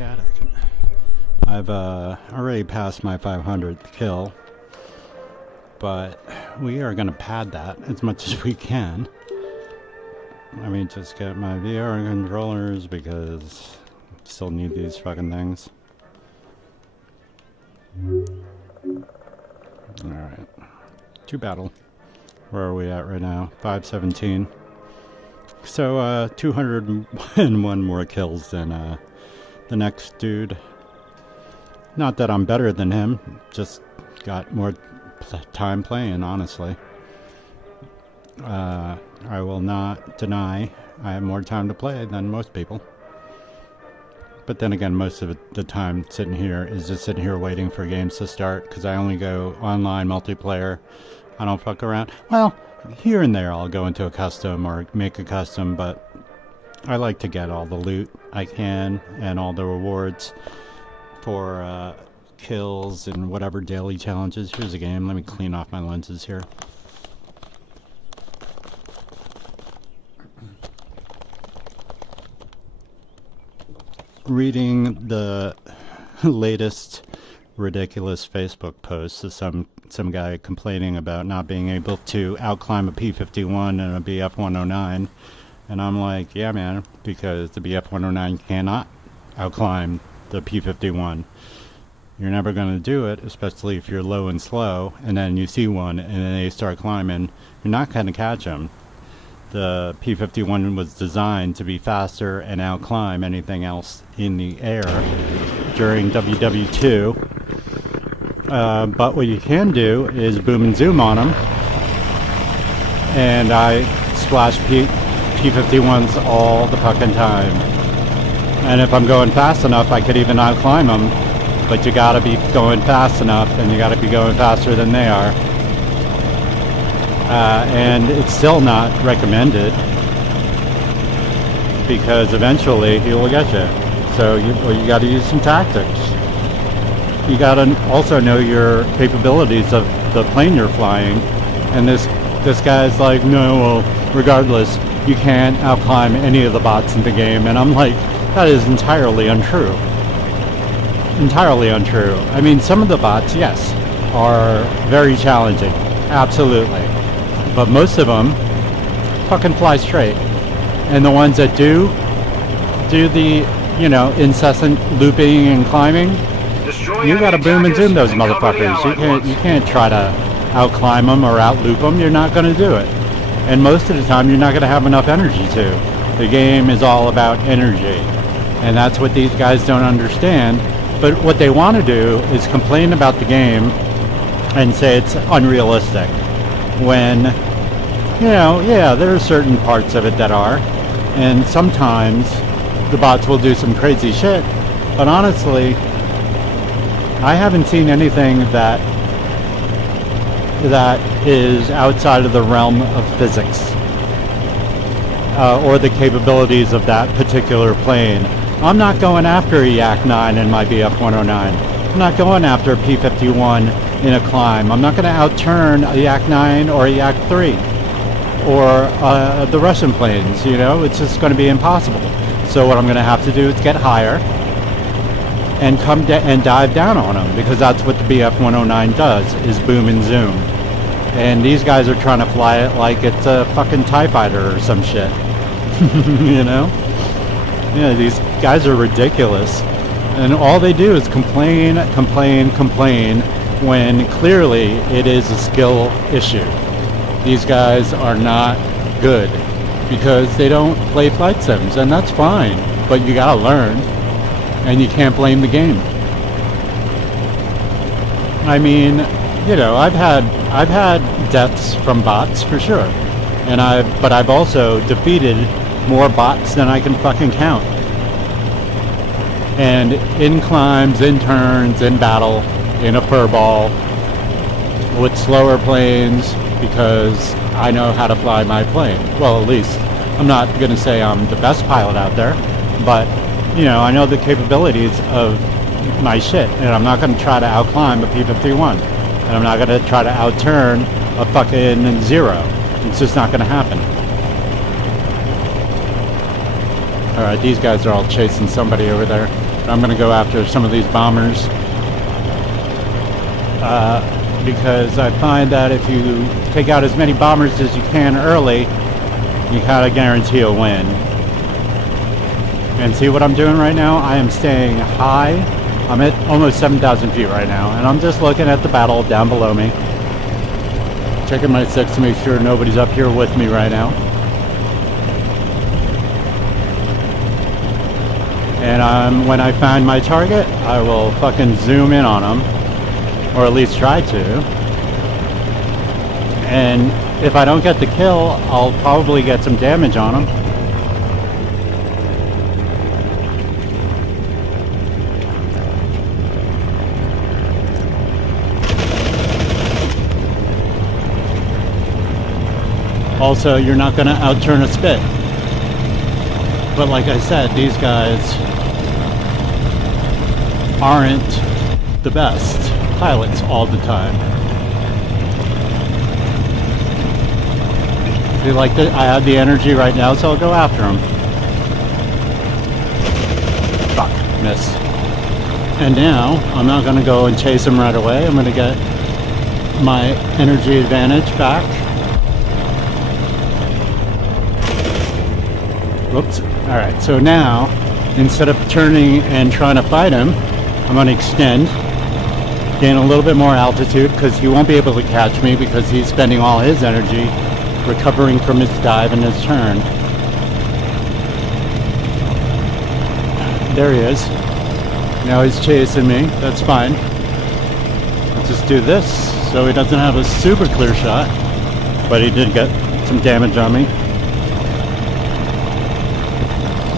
Attic. I've already passed my 500th kill, but we are going to pad that as much as we can. Let me just get my VR controllers because I still need these fucking things. Alright. 2 battle. Where are we at right now? 517. So, 201 more kills than the next dude. Not that I'm better than him, just got more time playing, honestly. I will not deny I have more time to play than most people. But then again, most of the time sitting here is just sitting here waiting for games to start, because I only go online multiplayer. I don't fuck around. Well, here and there I'll go into a custom or make a custom, but I like to get all the loot I can and all the rewards for kills and whatever daily challenges. Here's a game. Let me clean off my lenses here. Reading the latest ridiculous Facebook post of some guy complaining about not being able to outclimb a P-51 and a BF-109, and I'm like, yeah man, because the BF-109 cannot outclimb the P-51. You're never going to do it, especially if you're low and slow, and then you see one and then they start climbing. You're not going to catch them. The P-51 was designed to be faster and outclimb anything else in the air during WW2. But what you can do is boom and zoom on them. And I splash P-51s all the fucking time. And if I'm going fast enough, I could even outclimb them. But you gotta be going fast enough, and you gotta be going faster than they are. And it's still not recommended, because eventually he will get you. So you got to use some tactics. You got to also know your capabilities of the plane you're flying. And this guy's like, no, well, regardless, you can't outclimb any of the bots in the game. And I'm like, that is entirely untrue. Entirely untrue. I mean, some of the bots, yes, are very challenging. Absolutely. But most of them fucking fly straight. And the ones that do the, incessant looping and climbing, you gotta boom and zoom those motherfuckers. You can't try to outclimb them or outloop them. You're not gonna do it. And most of the time, you're not gonna have enough energy to. The game is all about energy. And that's what these guys don't understand. But what they want to do is complain about the game and say it's unrealistic. When, yeah, there are certain parts of it that are, and sometimes the bots will do some crazy shit, but honestly, I haven't seen anything that is outside of the realm of physics, or the capabilities of that particular plane. I'm not going after a Yak-9 in my BF-109. I'm not going after a P-51 in a climb. I'm not going to outturn a Yak-9 or a Yak-3 or the Russian planes, It's just going to be impossible. So what I'm going to have to do is get higher and come and dive down on them, because that's what the BF-109 does, is boom and zoom. And these guys are trying to fly it like it's a fucking TIE fighter or some shit. Yeah, these guys are ridiculous. And all they do is complain, when clearly it is a skill issue. These guys are not good because they don't play flight sims, and that's fine, but you gotta learn, and you can't blame the game. I mean, I've had deaths from bots for sure, but I've also defeated more bots than I can fucking count. And in climbs, in turns, in battle, in a furball, with slower planes, because I know how to fly my plane. Well, at least, I'm not going to say I'm the best pilot out there, but, I know the capabilities of my shit, and I'm not going to try to outclimb a P-51, and I'm not going to try to outturn a fucking Zero. It's just not going to happen. Alright, these guys are all chasing somebody over there. I'm going to go after some of these bombers. Because I find that if you take out as many bombers as you can early, you kind of guarantee a win. And see what I'm doing right now? I am staying high. I'm at almost 7,000 feet right now, and I'm just looking at the battle down below me. Checking my six to make sure nobody's up here with me right now. And when I find my target, I will fucking zoom in on them. Or at least try to. And if I don't get the kill, I'll probably get some damage on them. Also, you're not going to outturn a spit. But like I said, these guys aren't the best pilots all the time. See, like I have the energy right now, so I'll go after him. Fuck, miss. And now I'm not going to go and chase him right away. I'm going to get my energy advantage back. Whoops. All right. So now, instead of turning and trying to fight him, I'm going to extend. Gain a little bit more altitude because he won't be able to catch me because he's spending all his energy recovering from his dive and his turn. There he is. Now he's chasing me. That's fine. Let's just do this so he doesn't have a super clear shot. But he did get some damage on me.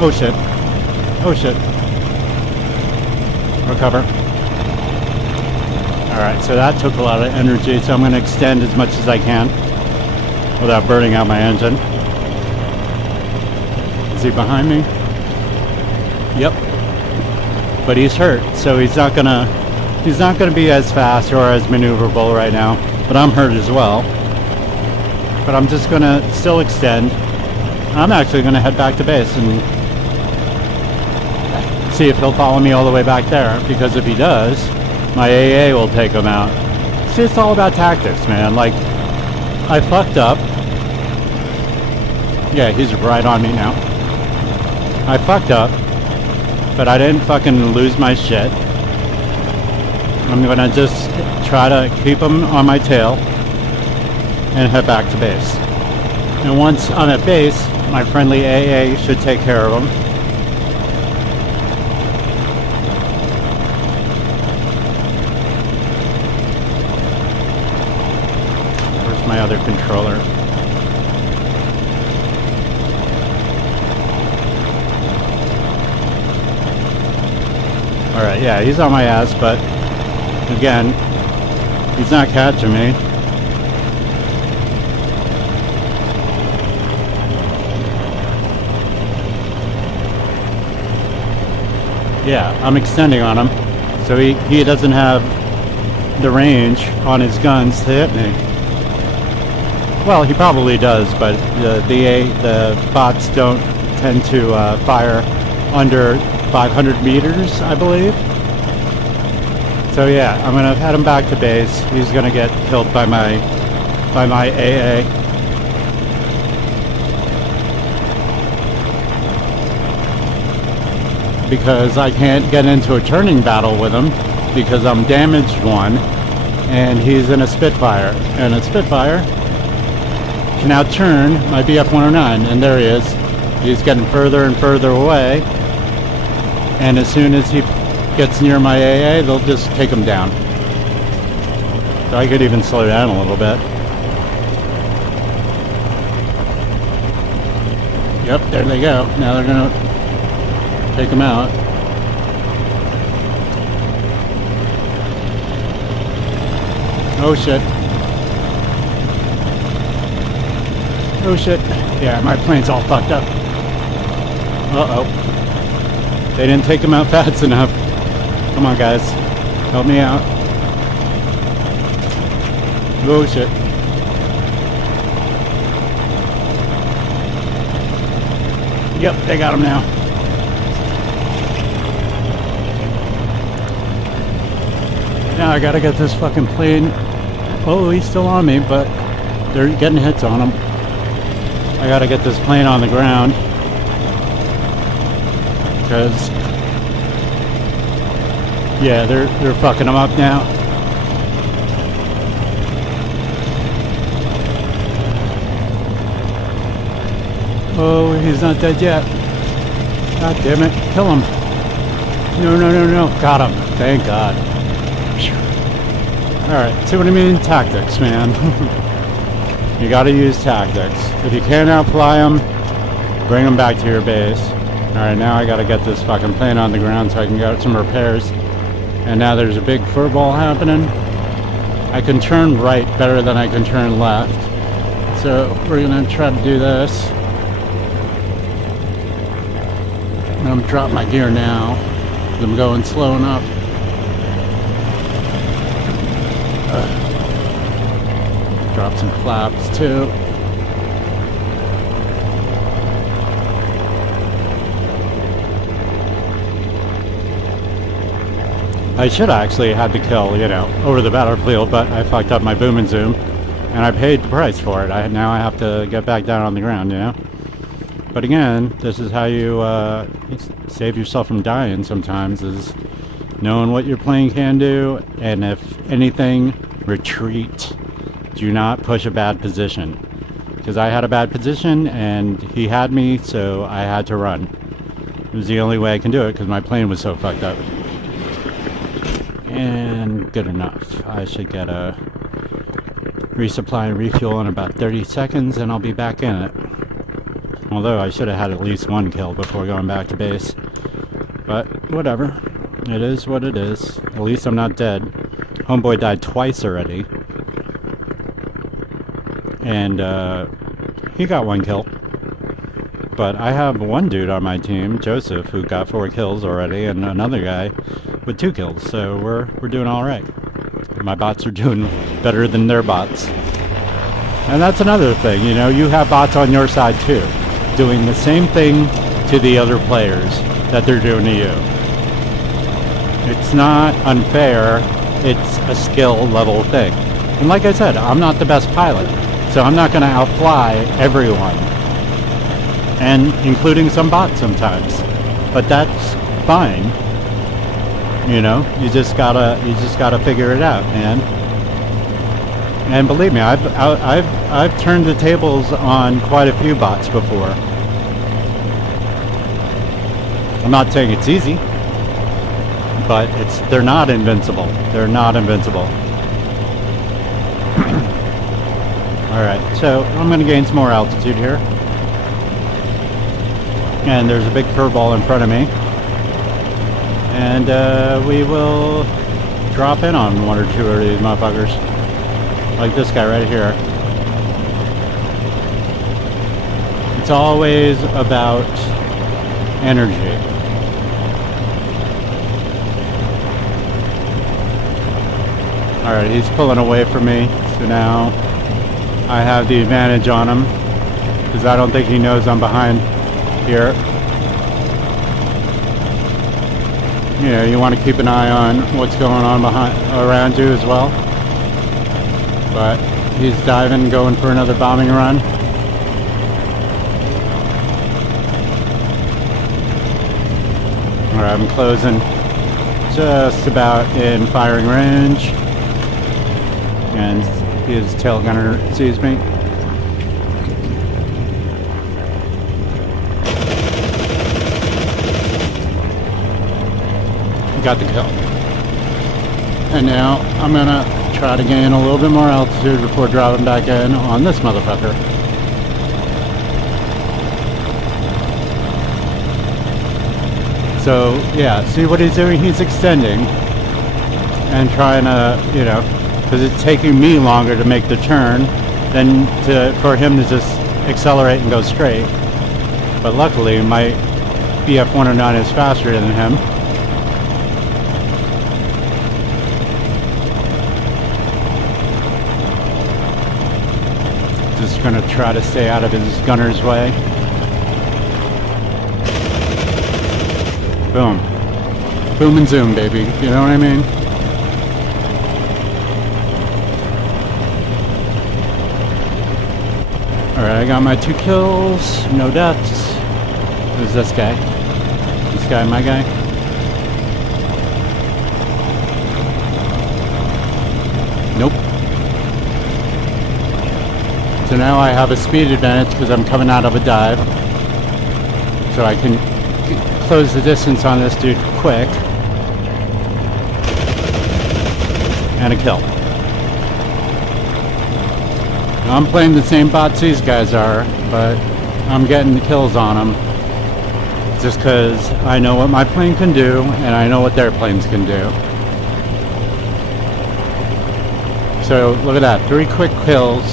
Oh shit. Oh shit. Recover. Alright, so that took a lot of energy, so I'm going to extend as much as I can without burning out my engine. Is he behind me? Yep. But he's hurt, so he's not gonna be as fast or as maneuverable right now. But I'm hurt as well. But I'm just gonna still extend. I'm actually gonna head back to base and see if he'll follow me all the way back there, because if he does, my AA will take him out. See, it's all about tactics, man. Like, I fucked up. Yeah, he's right on me now. I fucked up, but I didn't fucking lose my shit. I'm gonna just try to keep him on my tail and head back to base. And once I'm at base, my friendly AA should take care of him. My other controller. Alright, yeah, he's on my ass, but again, he's not catching me. Yeah, I'm extending on him, so he doesn't have the range on his guns to hit me. Well, he probably does, but the bots don't tend to fire under 500 meters, I believe. So yeah, I'm gonna head him back to base. He's gonna get killed by my AA. Because I can't get into a turning battle with him because I'm damaged one, and he's in a Spitfire, and a Spitfire can now turn my BF-109, and there he is. He's getting further and further away, and as soon as he gets near my AA, they'll just take him down. So I could even slow down a little bit. Yep, there they go. Now they're gonna take him out. Oh shit. Oh shit. Yeah, my plane's all fucked up. Uh-oh. They didn't take him out fast enough. Come on, guys. Help me out. Oh shit. Yep, they got him now. Now I gotta get this fucking plane. Oh, he's still on me, but they're getting hits on him. I gotta get this plane on the ground. Because, yeah, they're fucking him up now. Oh, he's not dead yet. God damn it. Kill him. No, no, no, no. Got him. Thank God. Alright, see what I mean? Tactics, man. You gotta use tactics. If you can't outfly them, bring them back to your base. Alright, now I gotta get this fucking plane on the ground so I can get some repairs. And now there's a big furball happening. I can turn right better than I can turn left. So we're gonna try to do this. I'm gonna drop my gear now. I'm going slow enough. Drop some flaps too. I should actually have had the kill, over the battlefield, but I fucked up my boom and zoom, and I paid the price for it. Now I have to get back down on the ground, But again, this is how you save yourself from dying sometimes, is knowing what your plane can do, and if anything, retreat. Do not push a bad position. Because I had a bad position, and he had me, so I had to run. It was the only way I can do it, because my plane was so fucked up. And good enough. I should get a resupply and refuel in about 30 seconds, and I'll be back in it. Although I should have had at least one kill before going back to base. But whatever. It is what it is. At least I'm not dead. Homeboy died twice already. And he got one kill. But I have one dude on my team, Joseph, who got 4 kills already, and another guy with 2 kills. So we're doing all right. My bots are doing better than their bots. And that's another thing, you have bots on your side too, doing the same thing to the other players that they're doing to you. It's not unfair, it's a skill level thing. And like I said, I'm not the best pilot, so I'm not going to outfly everyone. And including some bots sometimes. But that's fine. You just gotta figure it out, man. And believe me, I've turned the tables on quite a few bots before. I'm not saying it's easy, but they're not invincible. They're not invincible. Alright, so I'm gonna gain some more altitude here. And there's a big furball in front of me. And we will drop in on 1 or 2 of these motherfuckers. Like this guy right here. It's always about energy. Alright, he's pulling away from me. So now I have the advantage on him. Because I don't think he knows I'm behind here. You want to keep an eye on what's going on around you as well. But he's diving, going for another bombing run. Alright, I'm closing just about in firing range. And his tail gunner sees me. Got the kill. And now I'm gonna try to gain a little bit more altitude before dropping back in on this motherfucker. So yeah, see what he's doing? He's extending and trying to, because it's taking me longer to make the turn than for him to just accelerate and go straight. But luckily my BF-109 is faster than him. Just gonna try to stay out of his gunner's way. Boom. Boom and zoom, baby. You know what I mean? Alright, I got my 2 kills, no deaths. Who's this guy? This guy, my guy? Nope. So now I have a speed advantage because I'm coming out of a dive. So I can close the distance on this dude quick. And a kill. Now I'm playing the same bots these guys are, but I'm getting the kills on them. Just because I know what my plane can do, and I know what their planes can do. So look at that, 3 quick kills.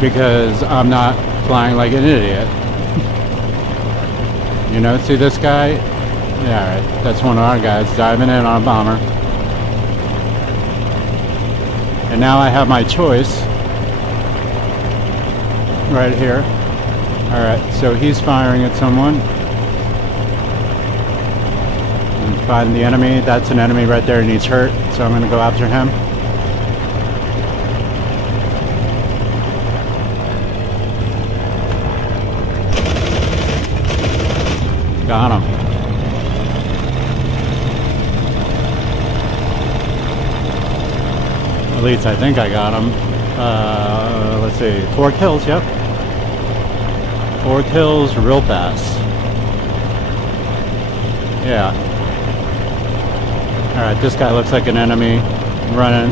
Because I'm not flying like an idiot. You know, see this guy? Yeah, alright, that's one of our guys diving in on a bomber. And now I have my choice. Right here. Alright, so he's firing at someone. And find the enemy. That's an enemy right there and he's hurt. So I'm going to go after him. Got him. At least I think I got him. Let's see. 4 kills, yep. 4 kills real fast. Yeah. Alright, this guy looks like an enemy. Running.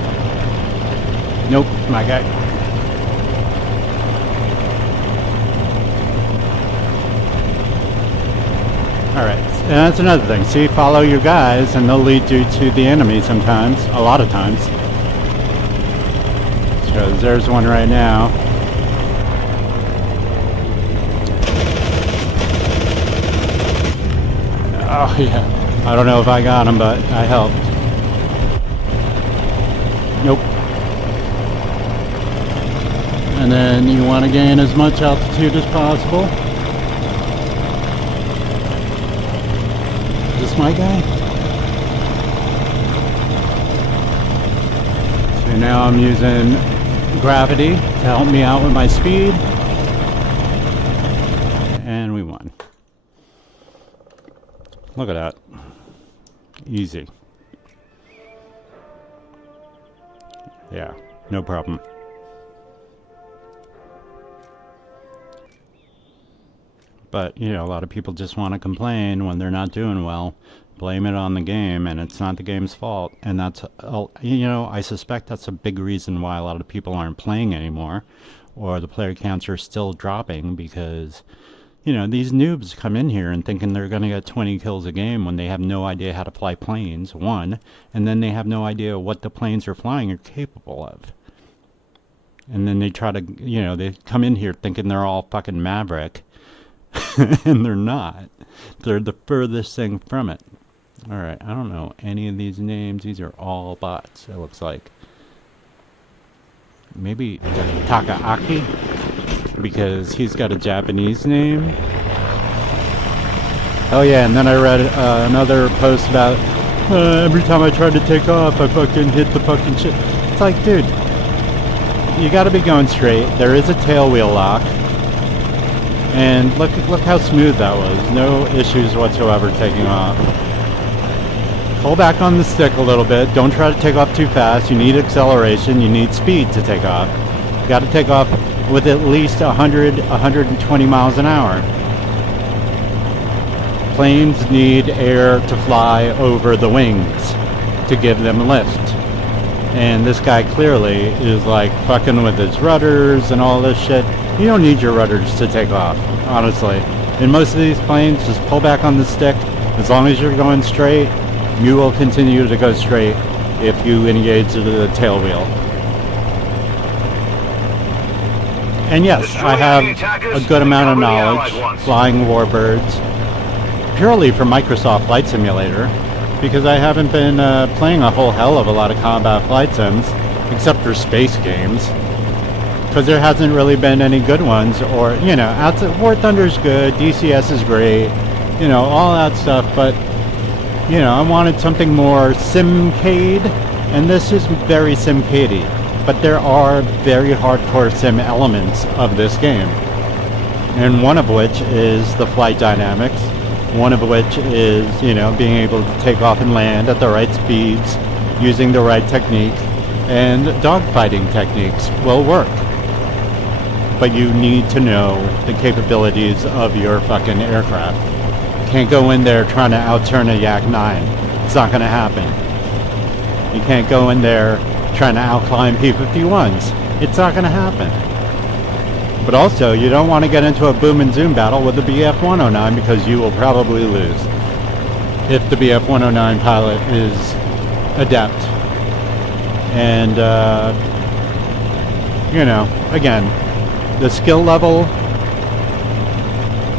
Nope, my guy. Alright, and that's another thing. See, follow your guys and they'll lead you to the enemy sometimes. A lot of times. So there's one right now. Oh yeah, I don't know if I got him, but I helped. Nope. And then you want to gain as much altitude as possible. Is this my guy? So now I'm using gravity to help me out with my speed. And we won. Look at that. Easy. Yeah, no problem. But, you know, a lot of people just want to complain when they're not doing well. Blame it on the game, and it's not the game's fault. And that's, you know, I suspect that's a big reason why a lot of people aren't playing anymore. Or the player counts are still dropping because, you know, these noobs come in here and thinking they're going to get 20 kills a game when they have no idea how to fly planes, one. And then they have no idea what the planes they're flying are capable of. And then they try to, you know, they come in here thinking they're all fucking Maverick. And they're not. They're the furthest thing from it. Alright, I don't know any of these names. These are all bots, it looks like. Maybe Takaaki? Because he's got a Japanese name. Oh yeah, and then I read another post about every time I tried to take off, I fucking hit the fucking shit. It's like, dude, you gotta be going straight. There is a tail wheel lock. And look how smooth that was. No issues whatsoever taking off. Pull back on the stick a little bit. Don't try to take off too fast. You need acceleration. You need speed to take off. You got to take off with at least 100, 120 miles an hour. Planes need air to fly over the wings to give them lift. And this guy clearly is like fucking with his rudders and all this shit. You don't need your rudders to take off, honestly. In most of these planes, just pull back on the stick. As long as you're going straight, you will continue to go straight if you engage the tail wheel. And yes, I have a good amount of knowledge flying warbirds, purely from Microsoft Flight Simulator, because I haven't been playing a whole hell of a lot of combat flight sims, except for space games. Because there hasn't really been any good ones, or, you know, War Thunder's good, DCS is great, you know, all that stuff, but, you know, I wanted something more Simcade, and this is very Simcade-y. but there are very hardcore sim elements of this game. And one of which is the flight dynamics, one of which is, being able to take off and land at the right speeds, using the right technique, and dogfighting techniques will work. But you need to know the capabilities of your fucking aircraft. You can't go in there trying to outturn a Yak-9. It's not going to happen. You can't go in there trying to outclimb P-51s. It's not going to happen. But also, you don't want to get into a boom and zoom battle with the BF-109 because you will probably lose if the BF-109 pilot is adept. And, again, the skill level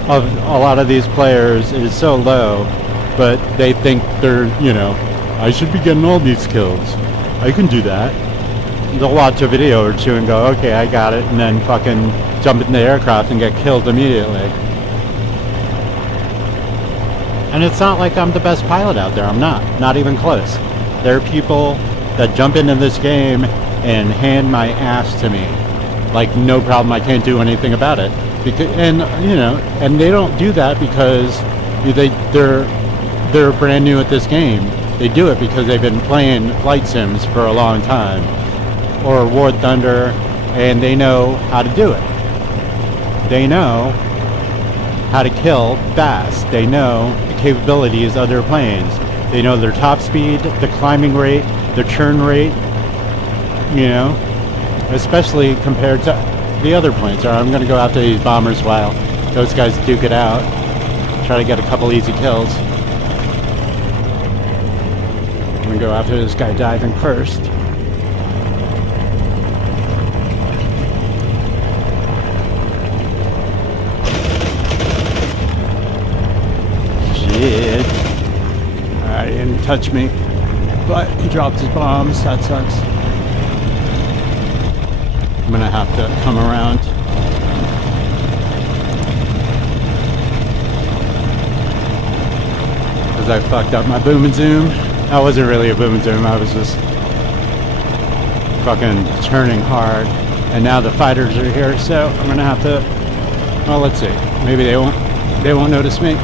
of a lot of these players is so low, but they think they're, I should be getting all these kills. I can do that. They'll watch a video or two and go, okay, I got it, and then fucking jump in the aircraft and get killed immediately. And it's not like I'm the best pilot out there. I'm not even close. There are people that jump into this game and hand my ass to me. Like, no problem, I can't do anything about it. And they don't do that because they're brand new at this game. They do it because they've been playing flight sims for a long time, or War Thunder, and they know how to do it. They know how to kill fast. They know the capabilities of their planes. They know their top speed, the climbing rate, their churn rate, especially compared to the other planes. All right, I'm going to go after these bombers while those guys duke it out. Try to get a couple easy kills. I'm going to go after this guy diving first. Shit. Alright, he didn't touch me, but he dropped his bombs. That sucks. I'm gonna have to come around. Because I fucked up my boom and zoom. That wasn't really a boom and zoom, I was just fucking turning hard. And now the fighters are here, so I'm gonna have to, well, let's see. Maybe they won't notice me.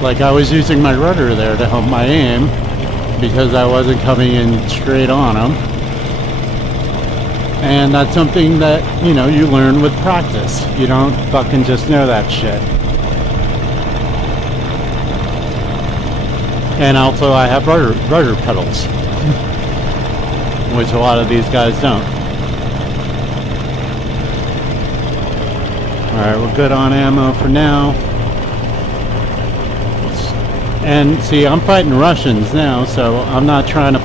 Like, I was using my rudder there to help my aim because I wasn't coming in straight on them. And that's something that, you learn with practice. You don't fucking just know that shit. And also I have rudder pedals, which a lot of these guys don't. Alright, we're good on ammo for now. And see, I'm fighting Russians now, so I'm not trying to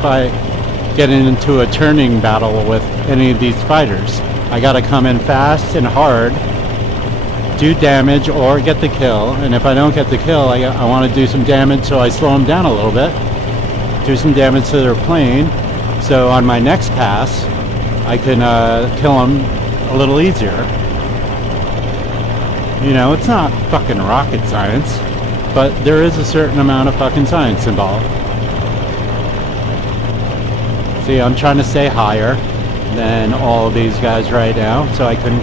getting into a turning battle with any of these fighters. I gotta come in fast and hard, do damage, or get the kill. And if I don't get the kill, I want to do some damage, so I slow them down a little bit, do some damage to their plane, so on my next pass, I can kill them a little easier. It's not fucking rocket science. But there is a certain amount of fucking science involved. See, I'm trying to stay higher than all of these guys right now, so I can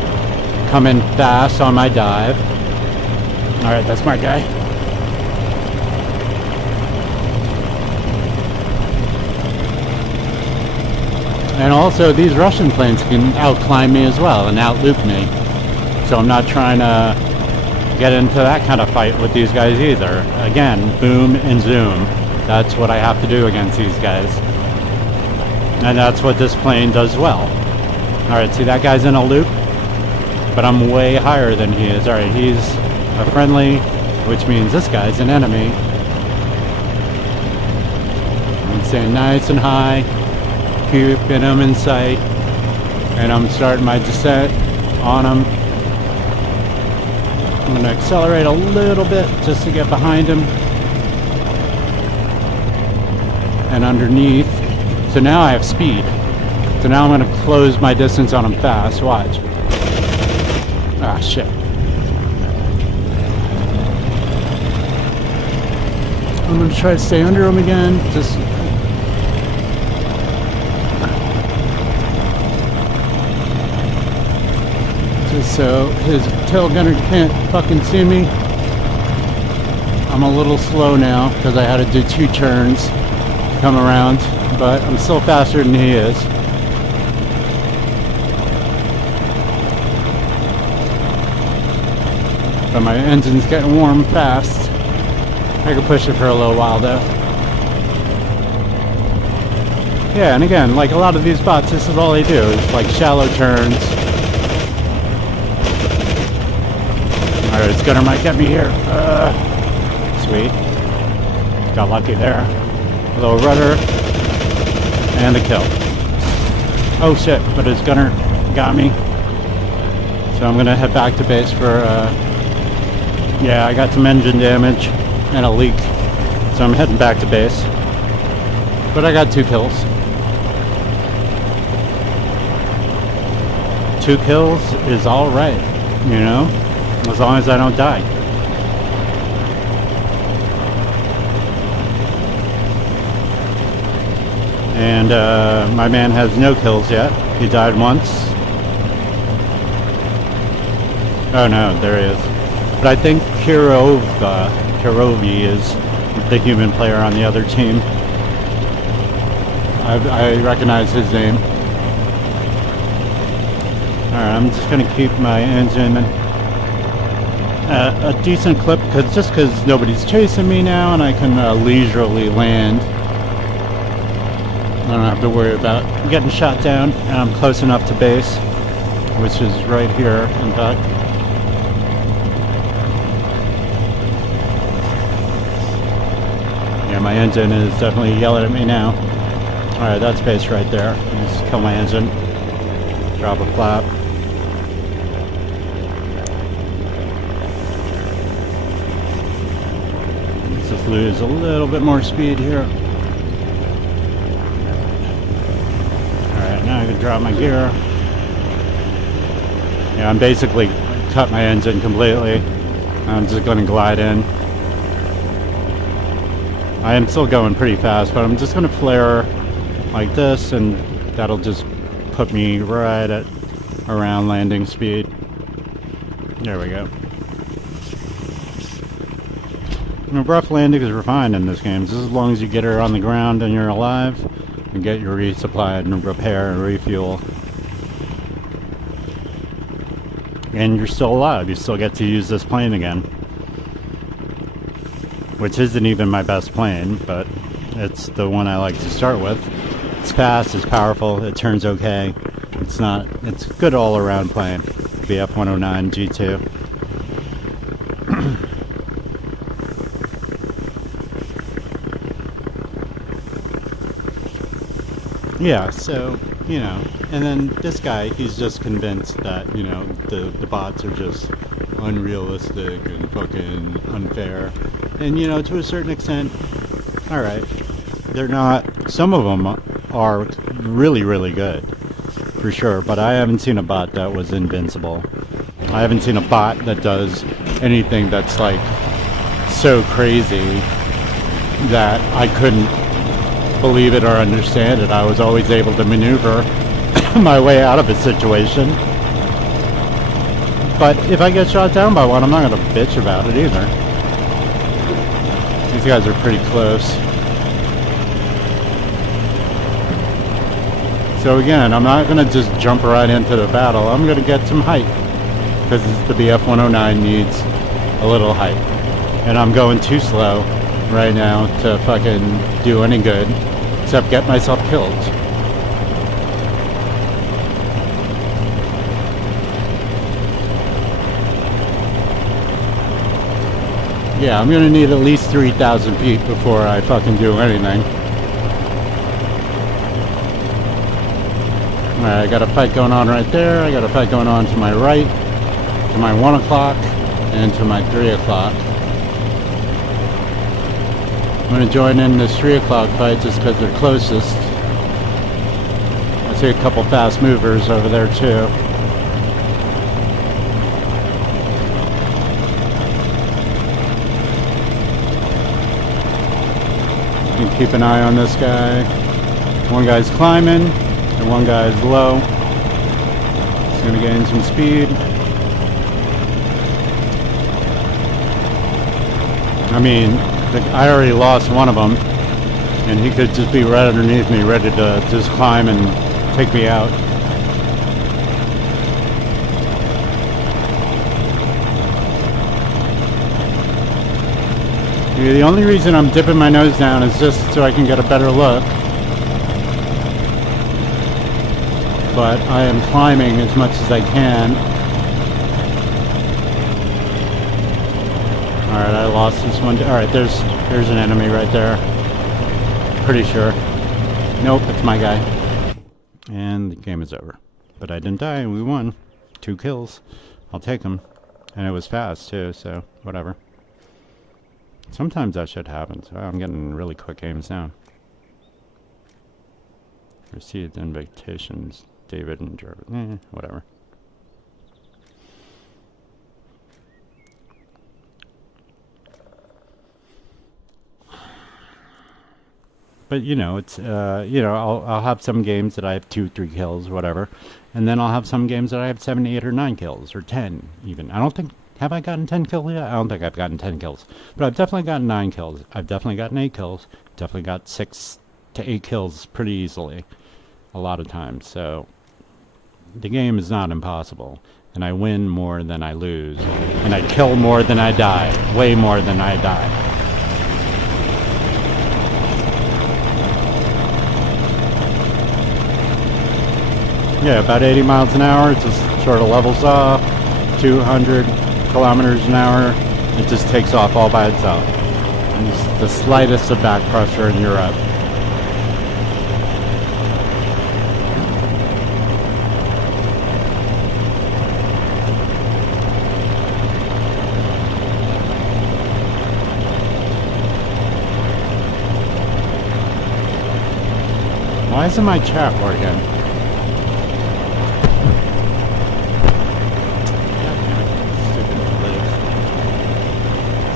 come in fast on my dive. Alright, that's my guy. And also, these Russian planes can outclimb me as well and outloop me. So I'm not trying to get into that kind of fight with these guys either. Again, boom and zoom. That's what I have to do against these guys. And that's what this plane does well. Alright, see, that guy's in a loop, but I'm way higher than he is. Alright, he's a friendly, which means this guy's an enemy. I'm staying nice and high, keeping him in sight, and I'm starting my descent on him. I'm going to accelerate a little bit just to get behind him. and underneath. So now I have speed. So now I'm going to close my distance on him fast. Watch. Ah, shit. I'm going to try to stay under him again. Just so his tail gunner can't fucking see me. I'm a little slow now because I had to do 2 turns to come around, but I'm still faster than he is. But my engine's getting warm fast. I could push it for a little while though. Yeah, and again, like a lot of these bots, this is all they do, is like shallow turns. Alright, this gunner might get me here. Sweet. Got lucky there. A little rudder. And a kill. Oh shit, but his gunner got me. So I'm gonna head back to base for, yeah, I got some engine damage and a leak. So I'm heading back to base. But I got 2 kills. 2 kills is alright, you know? As long as I don't die. And my man has no kills yet. He died once. Oh no, there he is. But I think Kirovi is the human player on the other team. I recognize his name. Alright, I'm just gonna keep my engine a decent clip, because nobody's chasing me now, and I can leisurely land. I don't have to worry about getting shot down, and I'm close enough to base, which is right here, in fact. Yeah, my engine is definitely yelling at me now. Alright, that's base right there. Just kill my engine. Drop a flap. Just lose a little bit more speed here. Alright, now I can drop my gear. Yeah, I'm basically cut my engine completely. I'm just going to glide in. I am still going pretty fast, but I'm just going to flare like this, and that'll just put me right at around landing speed. There we go. You know, rough landing is refined in this game. Just as long as you get her on the ground and you're alive, and get your resupply and repair and refuel. And you're still alive. You still get to use this plane again. Which isn't even my best plane, but it's the one I like to start with. It's fast, it's powerful, it turns okay. It's a good all-around plane. BF-109 G2. Yeah, so, you know, and then this guy, he's just convinced that, you know, the bots are just unrealistic and fucking unfair. And, you know, to a certain extent, alright, they're not, some of them are really, really good, for sure, but I haven't seen a bot that was invincible. I haven't seen a bot that does anything that's, like, so crazy that I couldn't believe it or understand it. I was always able to maneuver my way out of a situation. But if I get shot down by one, I'm not going to bitch about it either. These guys are pretty close. So again, I'm not going to just jump right into the battle. I'm going to get some height. Because the BF-109 needs a little height. And I'm going too slow right now to fucking do any good. Except get myself killed. Yeah, I'm gonna need at least 3,000 feet before I fucking do anything. Alright, I got a fight going on right there. I got a fight going on to my right, to my 1 o'clock, and to my 3 o'clock. I'm going to join in this 3 o'clock fight just because they're closest. I see a couple fast movers over there too. You can keep an eye on this guy. One guy's climbing and one guy's low. He's going to gain some speed. I mean, I already lost one of them, and he could just be right underneath me, ready to just climb and take me out. Yeah, the only reason I'm dipping my nose down is just so I can get a better look. But I am climbing as much as I can. Alright, I lost this one. Alright, there's an enemy right there. Pretty sure. Nope, it's my guy. And the game is over. But I didn't die, we won. 2 kills. I'll take them. And it was fast too, so whatever. Sometimes that shit happens. Oh, I'm getting really quick aims now. Received invitations, David and Jervis. Whatever. But you know, it's I'll have some games that I have 2, 3 kills, whatever, and then I'll have some games that I have 7, 8, or 9 kills, or 10 even. I don't think have I gotten 10 kills yet? I don't think I've gotten 10 kills, but I've definitely gotten 9 kills. I've definitely gotten 8 kills. Definitely got 6 to 8 kills pretty easily, a lot of times. So the game is not impossible, and I win more than I lose, and I kill more than I die, way more than I die. Yeah, about 80 miles an hour. It just sort of levels off. 200 kilometers an hour. It just takes off all by itself. And it's the slightest of back pressure and you're up. Why isn't my chat working?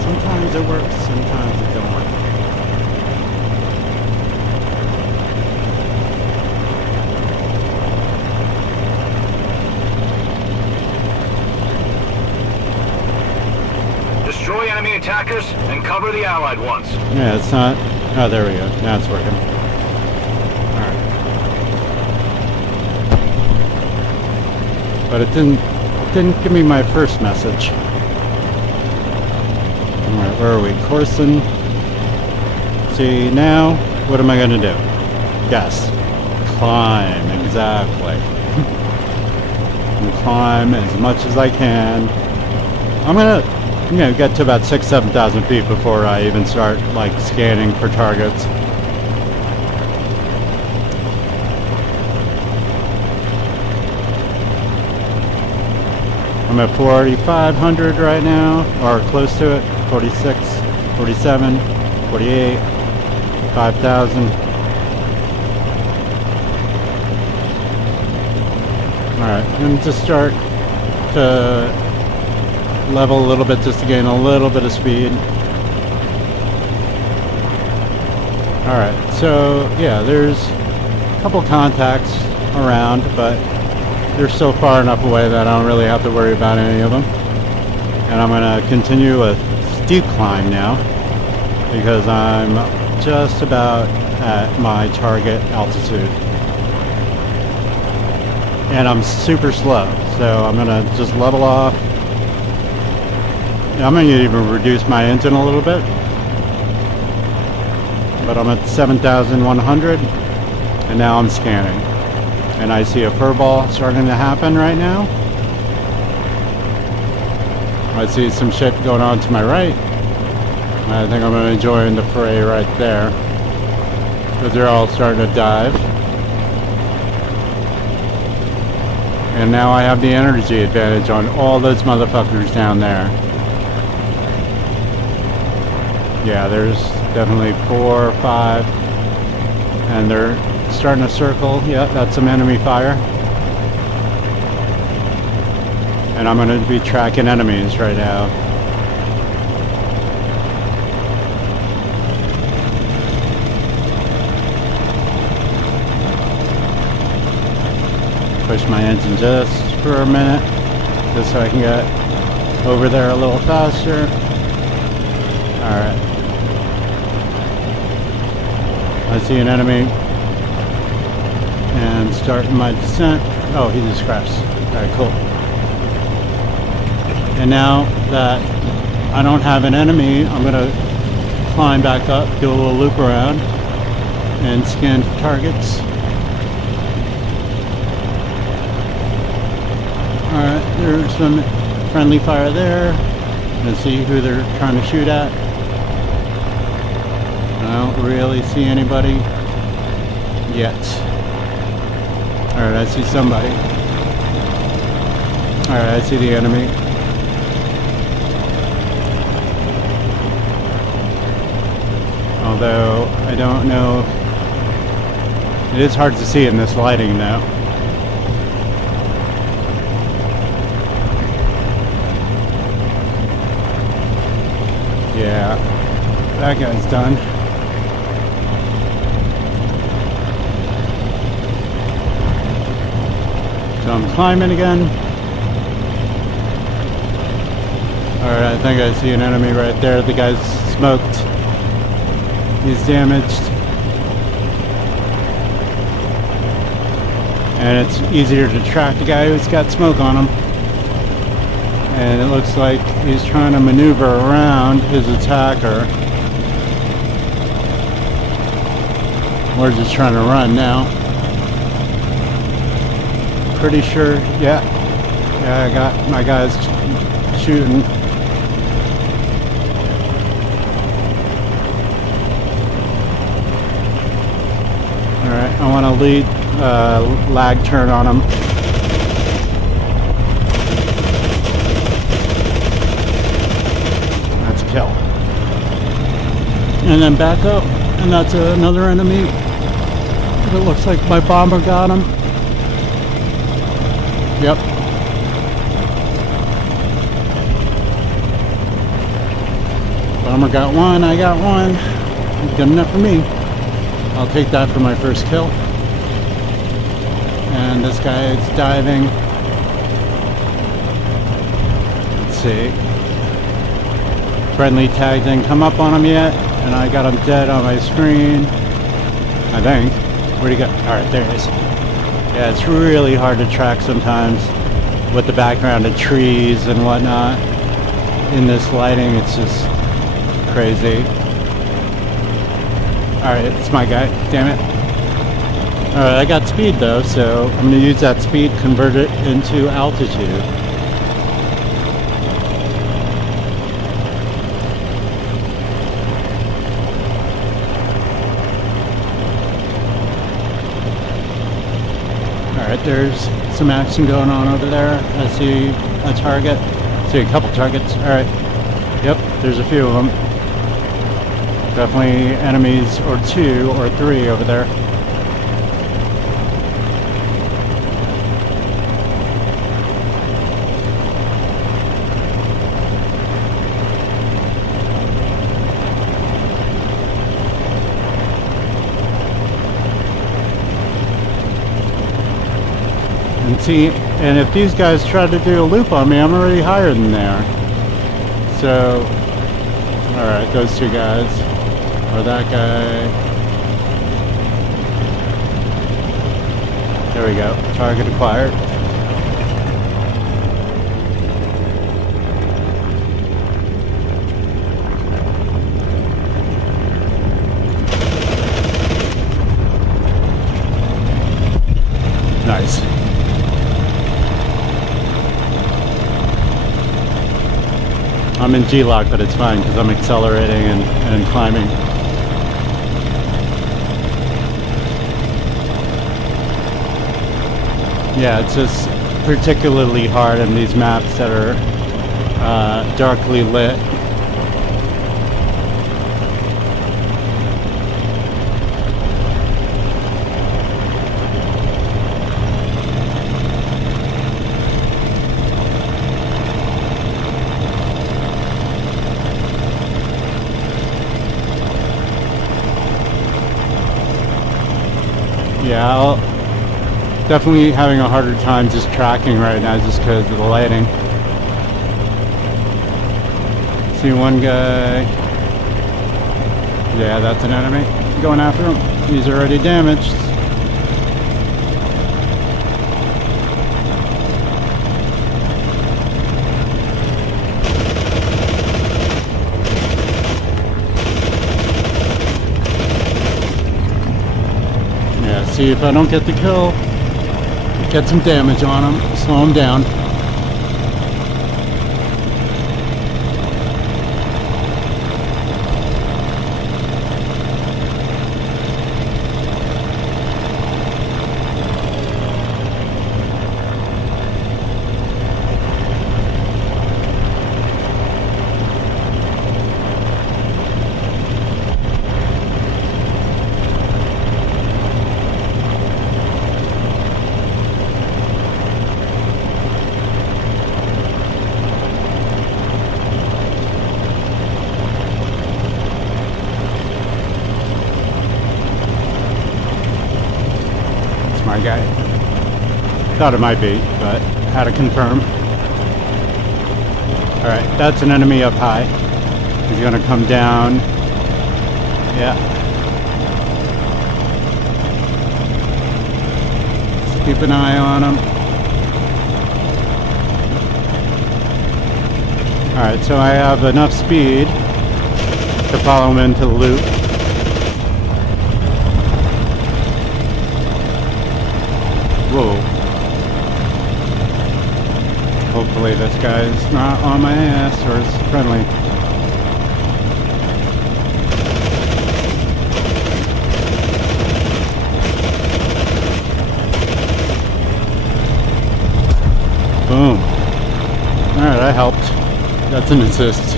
Sometimes it works, sometimes it don't work. Destroy enemy attackers and cover the allied ones. Yeah, it's not... Oh, there we go. Now it's working. Alright. But it didn't give me my first message. Alright, where are we? Corson. See, now, what am I going to do? Guess. Climb, exactly. And climb as much as I can. I'm going to get to about 6,000, 7,000 feet before I even start, like, scanning for targets. I'm at 4,500 right now, or close to it. 46, 47, 48, 5,000. Alright, and just start to level a little bit just to gain a little bit of speed. Alright, so yeah, there's a couple contacts around, but they're still far enough away that I don't really have to worry about any of them. And I'm going to continue a steep climb now because I'm just about at my target altitude. And I'm super slow, so I'm going to just level off. I'm going to even reduce my engine a little bit. But I'm at 7,100 and now I'm scanning. And I see a furball starting to happen right now. I see some shit going on to my right. I think I'm going to join the fray right there. Because they're all starting to dive. And now I have the energy advantage on all those motherfuckers down there. Yeah, there's Definitely 4 or 5. And they're starting to circle. Yeah, that's some enemy fire. And I'm going to be tracking enemies right now. Push my engine just for a minute, just so I can get over there a little faster. Alright. I see an enemy. And starting my descent. Oh, he just crashed. Alright, cool. And now that I don't have an enemy, I'm going to climb back up, do a little loop around, and scan for targets. Alright, there's some friendly fire there. Let's see who they're trying to shoot at. I don't really see anybody yet. Alright, I see somebody. Alright, I see the enemy. Although, I don't know if... It is hard to see in this lighting though. Yeah, that guy's done. So I'm climbing again. Alright, I think I see an enemy right there. The guy's smoked. He's damaged. And it's easier to track the guy who's got smoke on him. And it looks like he's trying to maneuver around his attacker. We're just trying to run now. Pretty sure, yeah, I got my guys shooting. Alright, I want to lead lag turn on him. That's a kill. And then back up, and that's another enemy. It looks like my bomber got him. Yep. Bomber got one, I got one. Good enough for me. I'll take that for my first kill. And this guy is diving. Let's see. Friendly tag didn't come up on him yet, and I got him dead on my screen. I think. Where'd he go? Alright, there he is. Yeah, it's really hard to track sometimes with the background of trees and whatnot. In this lighting, it's just crazy. Alright, it's my guy. Damn it. Alright, I got speed though, so I'm going to use that speed, convert it into altitude. Alright, there's some action going on over there. I see a target. I see a couple targets. Alright. Yep, there's a few of them. Definitely enemies, or 2 or 3 over there. And see, and if these guys try to do a loop on me, I'm already higher than they are. So, alright, those 2 guys. Or that guy. There we go. Target acquired. Nice. I'm in G-lock, but it's fine because I'm accelerating and climbing. Yeah, it's just particularly hard in these maps that are darkly lit. Yeah, I'll definitely having a harder time just tracking right now just because of the lighting. See one guy. Yeah, that's an enemy. Going after him. He's already damaged. Yeah, see if I don't get the kill. Get some damage on him. Slow him down. My guy. Thought it might be, but had to confirm. Alright, that's an enemy up high. He's gonna come down. Yeah. Just keep an eye on him. Alright, so I have enough speed to follow him into the loop. Whoa. Hopefully this guy's not on my ass or is friendly. Boom. Alright, that helped. That's an assist.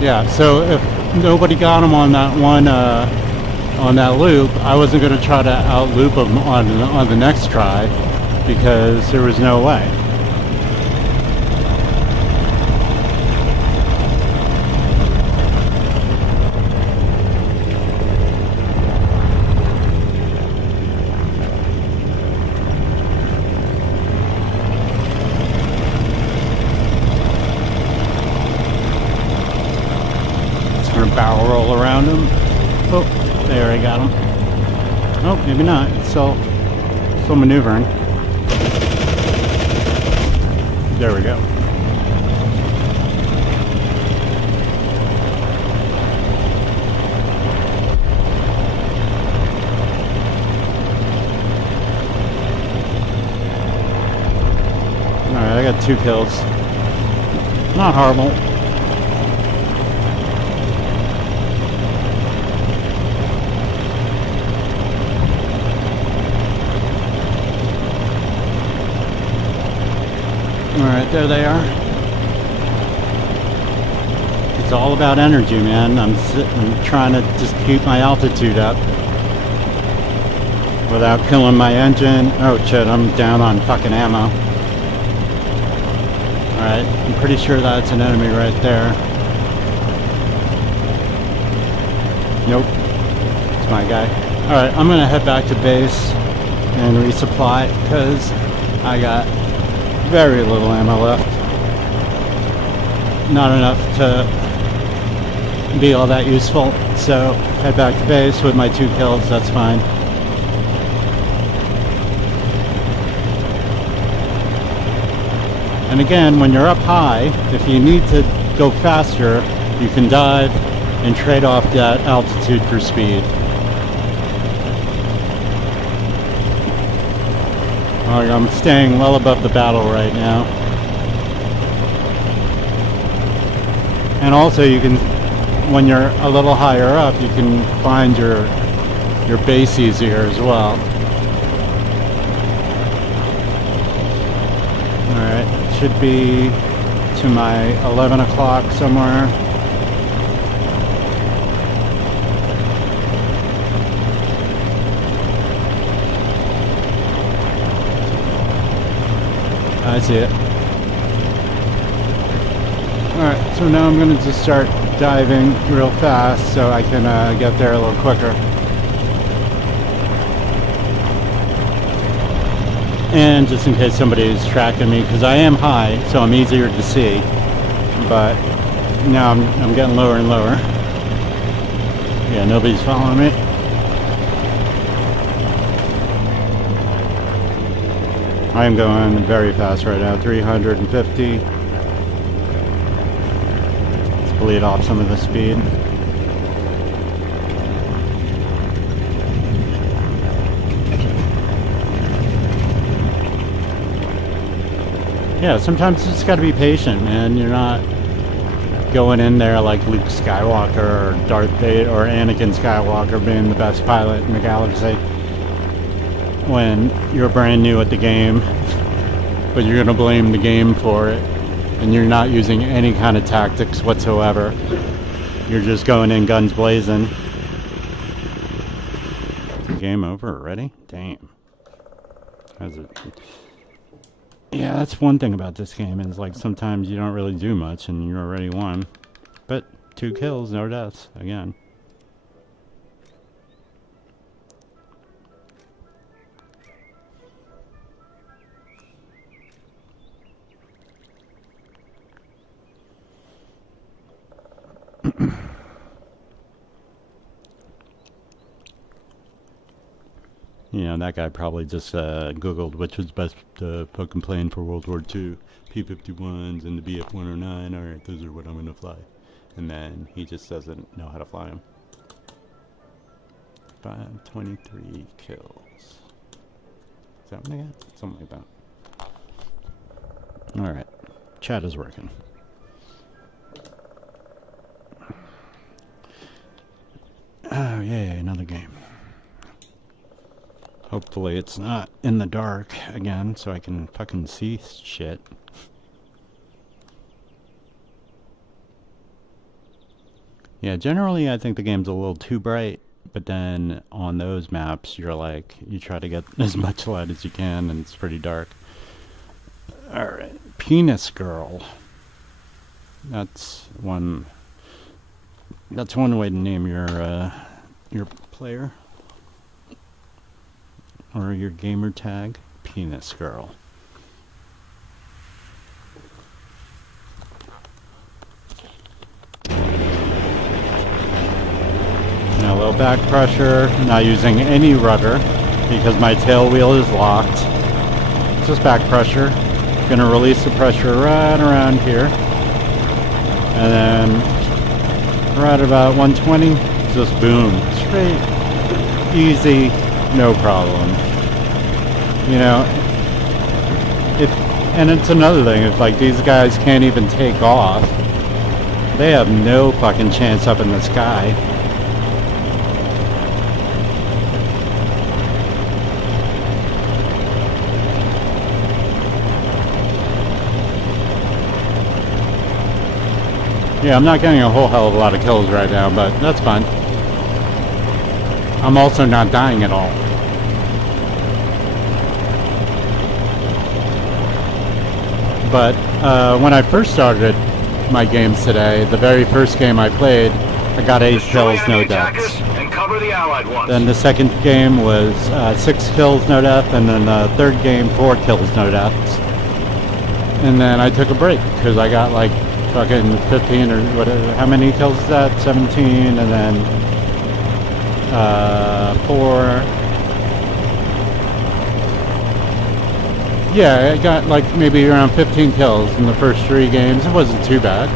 Yeah, so if nobody got him on that one, on that loop, I wasn't going to try to out-loop him on the next try because there was no way. Just going to barrel roll around him. Oh. There, I got him. Oh, maybe not. It's still maneuvering. There we go. Alright, I got 2 kills. Not horrible. Alright, there they are. It's all about energy, man. I'm trying to just keep my altitude up without killing my engine. Oh shit, I'm down on fucking ammo. Alright, I'm pretty sure that's an enemy right there. Nope. It's my guy. Alright, I'm gonna head back to base and resupply because I got very little ammo left. Not enough to be all that useful. So head back to base with my 2 kills, that's fine. And again, when you're up high, if you need to go faster, you can dive and trade off that altitude for speed. I'm staying well above the battle right now. And also you can, when you're a little higher up, you can find your base easier as well. Alright, it should be to my 11 o'clock somewhere. I see it. Alright, So now I'm gonna just start diving real fast so I can get there a little quicker. And just in case somebody's tracking me, because I am high, so I'm easier to see. But now I'm getting lower and lower. Yeah, nobody's following me. I am going very fast right now, 350. Let's bleed off some of the speed. Yeah, sometimes you just gotta be patient, man. You're not going in there like Luke Skywalker or Darth Vader or Anakin Skywalker being the best pilot in the galaxy when you're brand new at the game, but you're gonna blame the game for it, and you're not using any kind of tactics whatsoever. You're just going in guns blazing. Game over already? Damn. How's it? Yeah, that's one thing about this game is like sometimes you don't really do much and you already won. But 2 kills, no deaths, again. You know, that guy probably just Googled which was best fucking plane for World War II. P-51s and the BF-109. Alright, those are what I'm gonna fly. And then he just doesn't know how to fly them. 523 kills. Is that what I got? Something like that. Alright. Chat is working. Oh, yay, another game. Hopefully it's not in the dark again, so I can fucking see shit. Yeah, generally I think the game's a little too bright, but then on those maps you're like, you try to get as much light as you can and it's pretty dark. Alright, Penis Girl. That's one way to name your player. Or your gamer tag, Penis Girl. Now a little back pressure, not using any rudder because my tail wheel is locked. Just back pressure. Gonna release the pressure right around here. And then right about 120, just boom, straight, easy. No problem. You know, and it's another thing, if like these guys can't even take off, they have no fucking chance up in the sky. Yeah, I'm not getting a whole hell of a lot of kills right now, but that's fine. I'm also not dying at all. But when I first started my games today, the very first game I played, I got 8 kills, no deaths. And cover the Allied ones. Then the second game was 6 kills, no death, and then the third game, 4 kills, no deaths. And then I took a break because I got like fucking 15 or whatever. How many kills is that? 17, and then 4. Yeah, I got like maybe around 15 kills in the first 3 games. It wasn't too bad.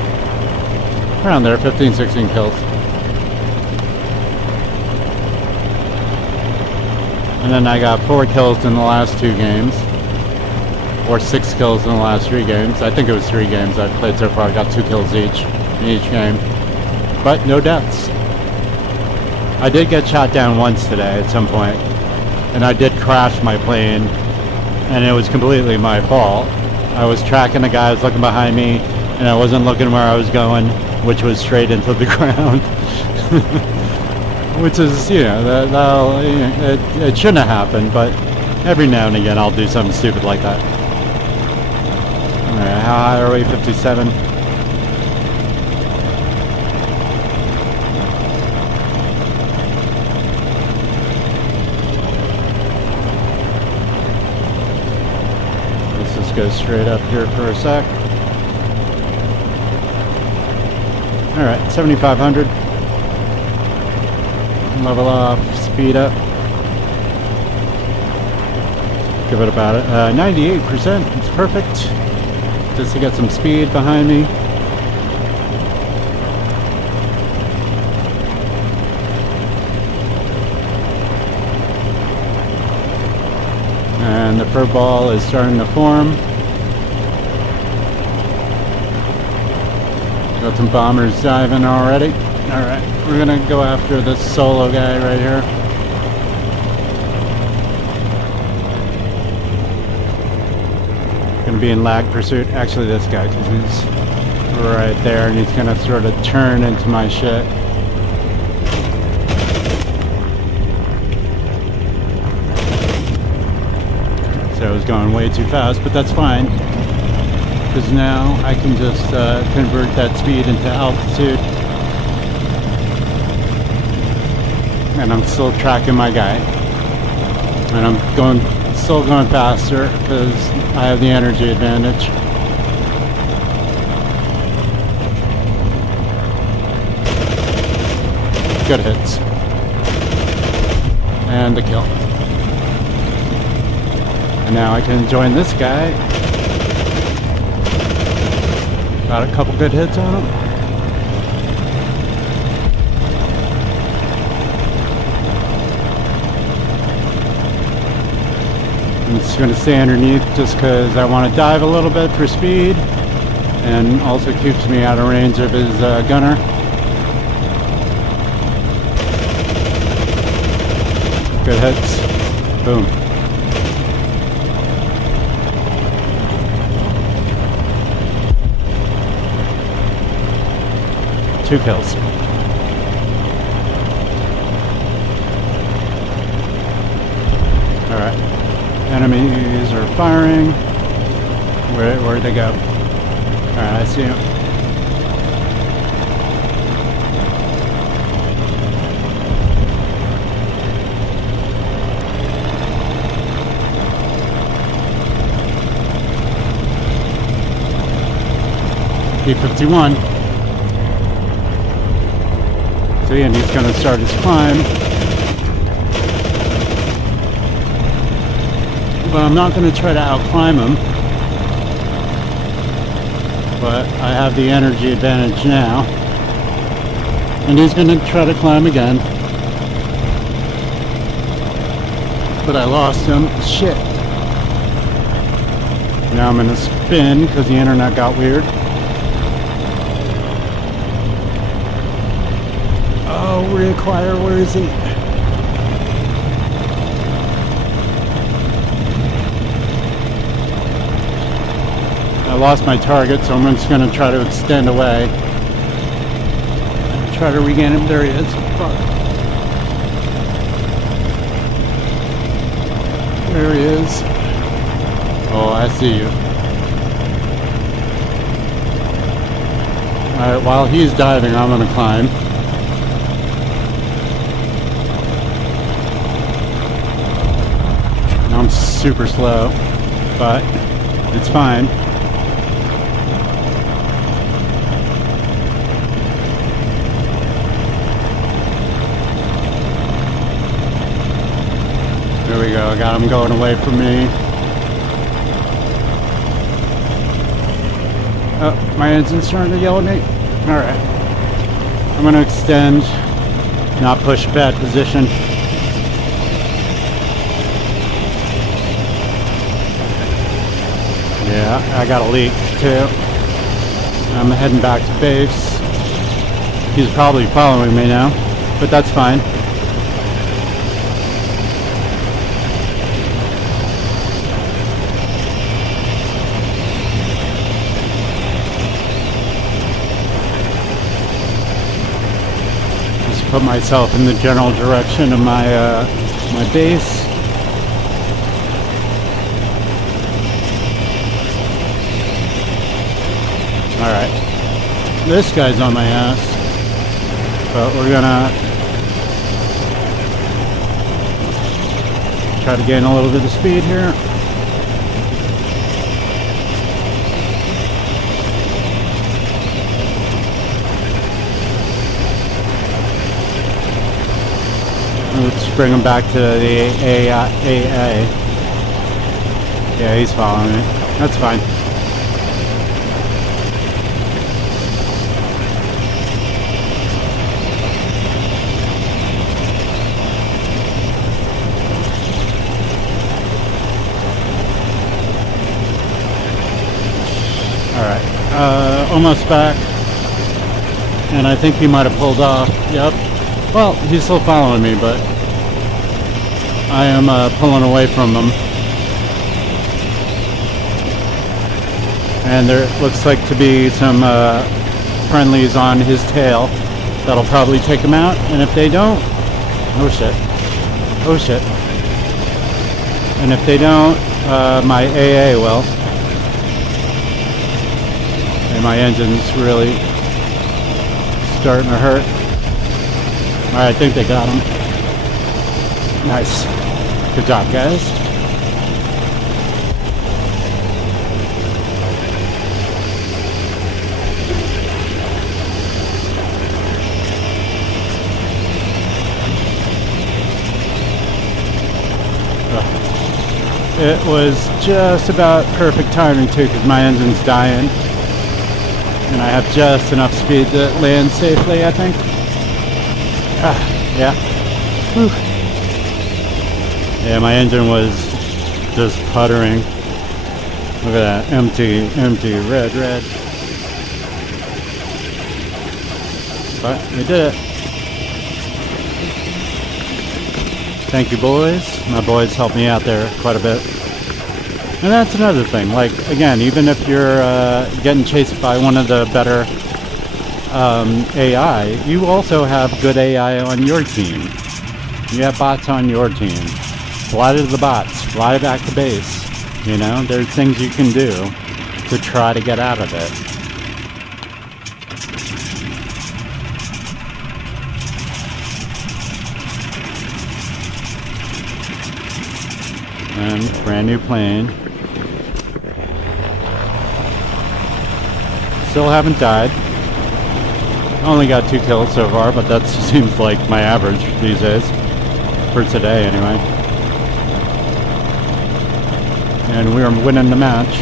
Around there, 15, 16 kills. And then I got 4 kills in the last 2 games. Or 6 kills in the last 3 games. I think it was 3 games I've played so far. I got 2 kills each in each game. But no deaths. I did get shot down once today at some point, and I did crash my plane, and it was completely my fault. I was tracking the guy who was looking behind me, and I wasn't looking where I was going, which was straight into the ground. Which is, you know, it shouldn't have happened, but every now and again I'll do something stupid like that. Alright, how high are we? 57? just go straight up here for a sec. Alright, 7,500. Level off, speed up. Give it about 98%. It's perfect. Just to get some speed behind me. And the fur ball is starting to form. Got some bombers diving already. Alright, we're gonna go after this solo guy right here. Gonna be in lag pursuit. Actually, this guy, because he's right there and he's gonna sort of turn into my shit. So I was going way too fast, but that's fine. Because now I can just convert that speed into altitude. And I'm still tracking my guy. And I'm still going faster because I have the energy advantage. Good hits. And a kill. And now I can join this guy. Got a couple good hits on him. I'm just going to stay underneath just because I want to dive a little bit for speed. And also keeps me out of range of his gunner. Good hits. Boom. Two kills. Alright. Enemies are firing. Where'd they go? Alright, I see them. P-51. See, and he's going to start his climb. But I'm not going to try to outclimb him. But I have the energy advantage now. And he's going to try to climb again. But I lost him. Shit. Now I'm going to spin because the internet got weird. Oh, reacquire, where is he? I lost my target, so I'm just going to try to extend away. Try to regain him. There he is. Fuck. There he is. Oh, I see you. Alright, while he's diving, I'm going to climb. I'm super slow, but it's fine. There we go, I got him going away from me. Oh, my engine's starting to yell at me. Alright. I'm going to extend, not push bad position. Yeah, I got a leak too. I'm heading back to base. He's probably following me now, but that's fine. Just put myself in the general direction of my my base. Alright, this guy's on my ass, but we're gonna try to gain a little bit of speed here. just bring him back to the AA. Yeah, he's following me. That's fine. Alright, almost back. And I think he might have pulled off. Yep. Well, he's still following me, but I am pulling away from him. And there looks like to be some friendlies on his tail that'll probably take him out. And if they don't, oh shit. Oh shit. And if they don't, my AA will. And my engine's really starting to hurt. Alright, I think they got him. Nice. Good job, guys. It was just about perfect timing too, because my engine's dying. And I have just enough speed to land safely, I think. Yeah. Whew. Yeah, my engine was just puttering. Look at that. Empty, red. But we did it. Thank you, boys. My boys helped me out there quite a bit. And that's another thing. Like, again, even if you're getting chased by one of the better AI, you also have good AI on your team. You have bots on your team. Fly to the bots. Fly back to base. You know, there's things you can do to try to get out of it. And brand new plane. Still haven't died. Only got 2 kills so far, but that seems like my average these days. For today, anyway. And we're winning the match.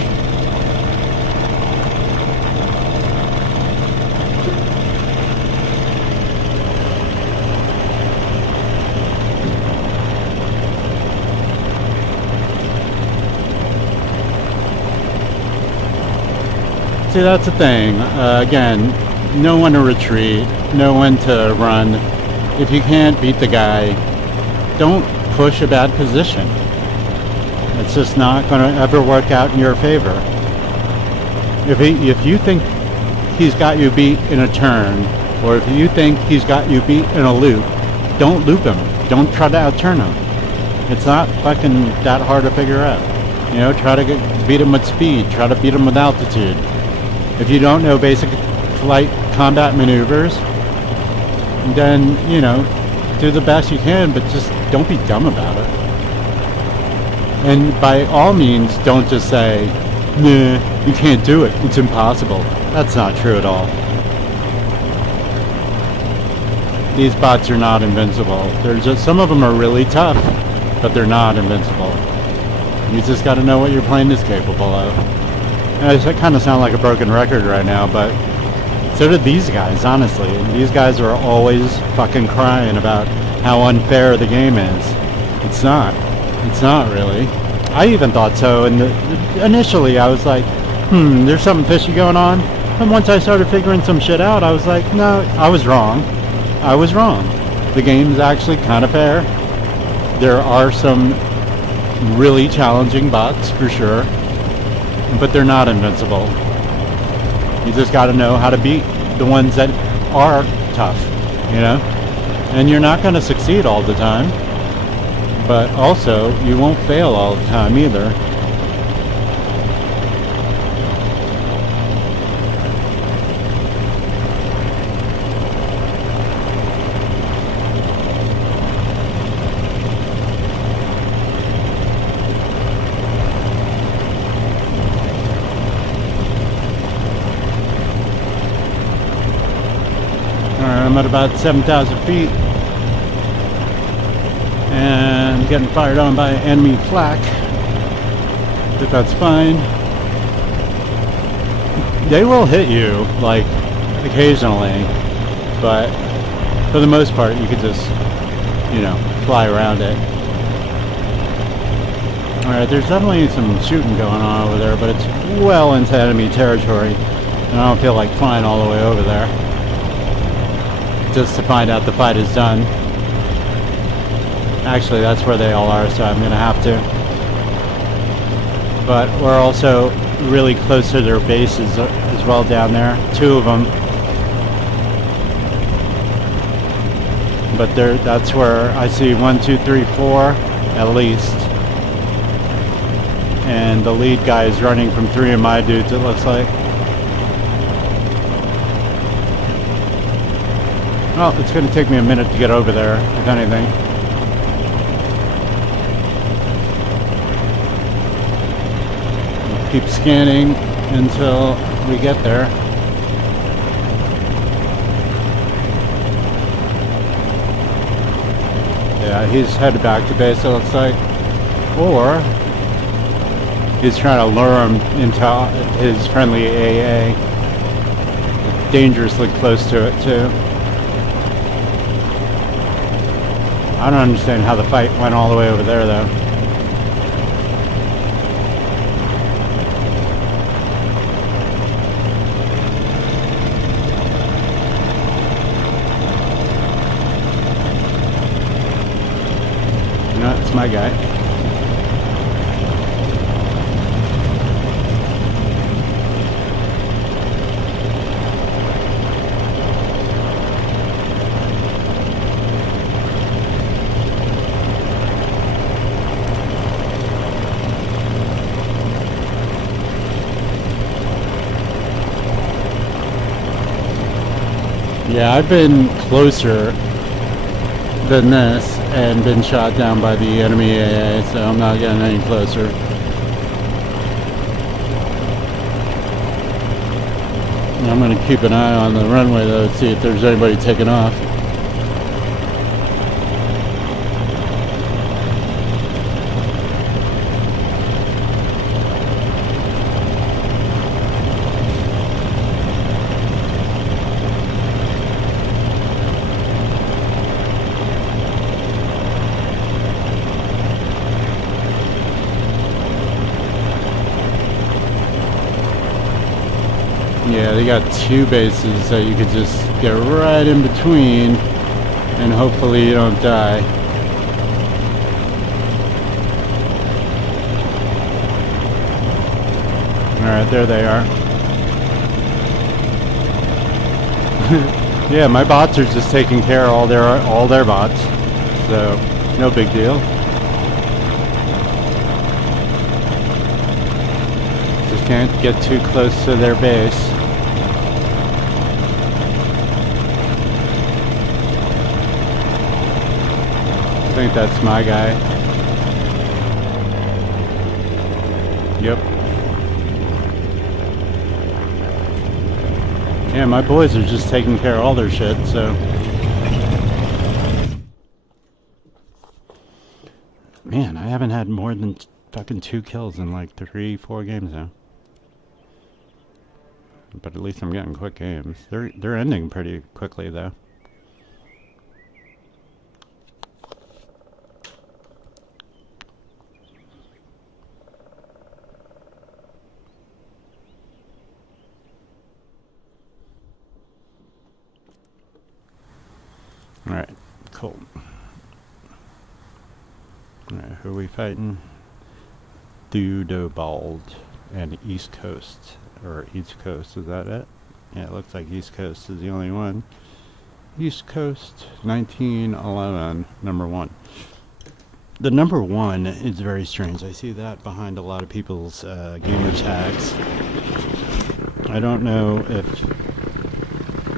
See, that's the thing. Again, know when to retreat, know when to run. If you can't beat the guy, don't push a bad position. It's just not going to ever work out in your favor. If you think he's got you beat in a turn, or if you think he's got you beat in a loop, don't loop him. Don't try to outturn him. It's not fucking that hard to figure out. You know, try to beat him with speed. Try to beat him with altitude. If you don't know basic flight combat maneuvers, then, you know, do the best you can, but just don't be dumb about it. And by all means, don't just say, nah, you can't do it, it's impossible. That's not true at all. These bots are not invincible. Some of them are really tough, but they're not invincible. You just got to know what your plane is capable of. And I kind of sound like a broken record right now, but so do these guys, honestly. These guys are always fucking crying about how unfair the game is. It's not. It's not really. I even thought so, and initially I was like, there's something fishy going on. And once I started figuring some shit out, I was like, no, I was wrong. I was wrong. The game's actually kind of fair. There are some really challenging bots, for sure. But they're not invincible. You just got to know how to beat the ones that are tough, you know? And you're not going to succeed all the time. But also, you won't fail all the time either. I'm at about 7,000 feet. And getting fired on by enemy flak. But that's fine. They will hit you, like, occasionally, but for the most part, you could just, fly around it. Alright, there's definitely some shooting going on over there, but it's well into enemy territory, and I don't feel like flying all the way over there just to find out the fight is done. Actually, that's where they all are, so I'm gonna have to. But we're also really close to their bases as well down there. 2 of them. But that's where I see 1, 2, 3, 4 at least. And the lead guy is running from 3 of my dudes, it looks like. Well, it's going to take me a minute to get over there, if anything. Keep scanning until we get there. Yeah, he's headed back to base, it looks like. Or he's trying to lure him into his friendly AA. Dangerously close to it, too. I don't understand how the fight went all the way over there, though. No, it's my guy. Yeah, I've been closer than this and been shot down by the enemy AA, so I'm not getting any closer. I'm going to keep an eye on the runway though to see if there's anybody taking off. Yeah, they got 2 bases that you could just get right in between and hopefully you don't die. Alright, there they are. Yeah, my bots are just taking care of all their bots. So, no big deal. Just can't get too close to their base. I think that's my guy. Yep. Yeah, my boys are just taking care of all their shit, so. Man, I haven't had more than fucking 2 kills in like 3-4 games now. But at least I'm getting quick games. They're ending pretty quickly though. Alright, cool. Alright, who are we fighting? Theudobald and East Coast. Or East Coast, is that it? Yeah, it looks like East Coast is the only one. East Coast, 1911, number 1. The number 1 is very strange. I see that behind a lot of people's gamer tags. I don't know if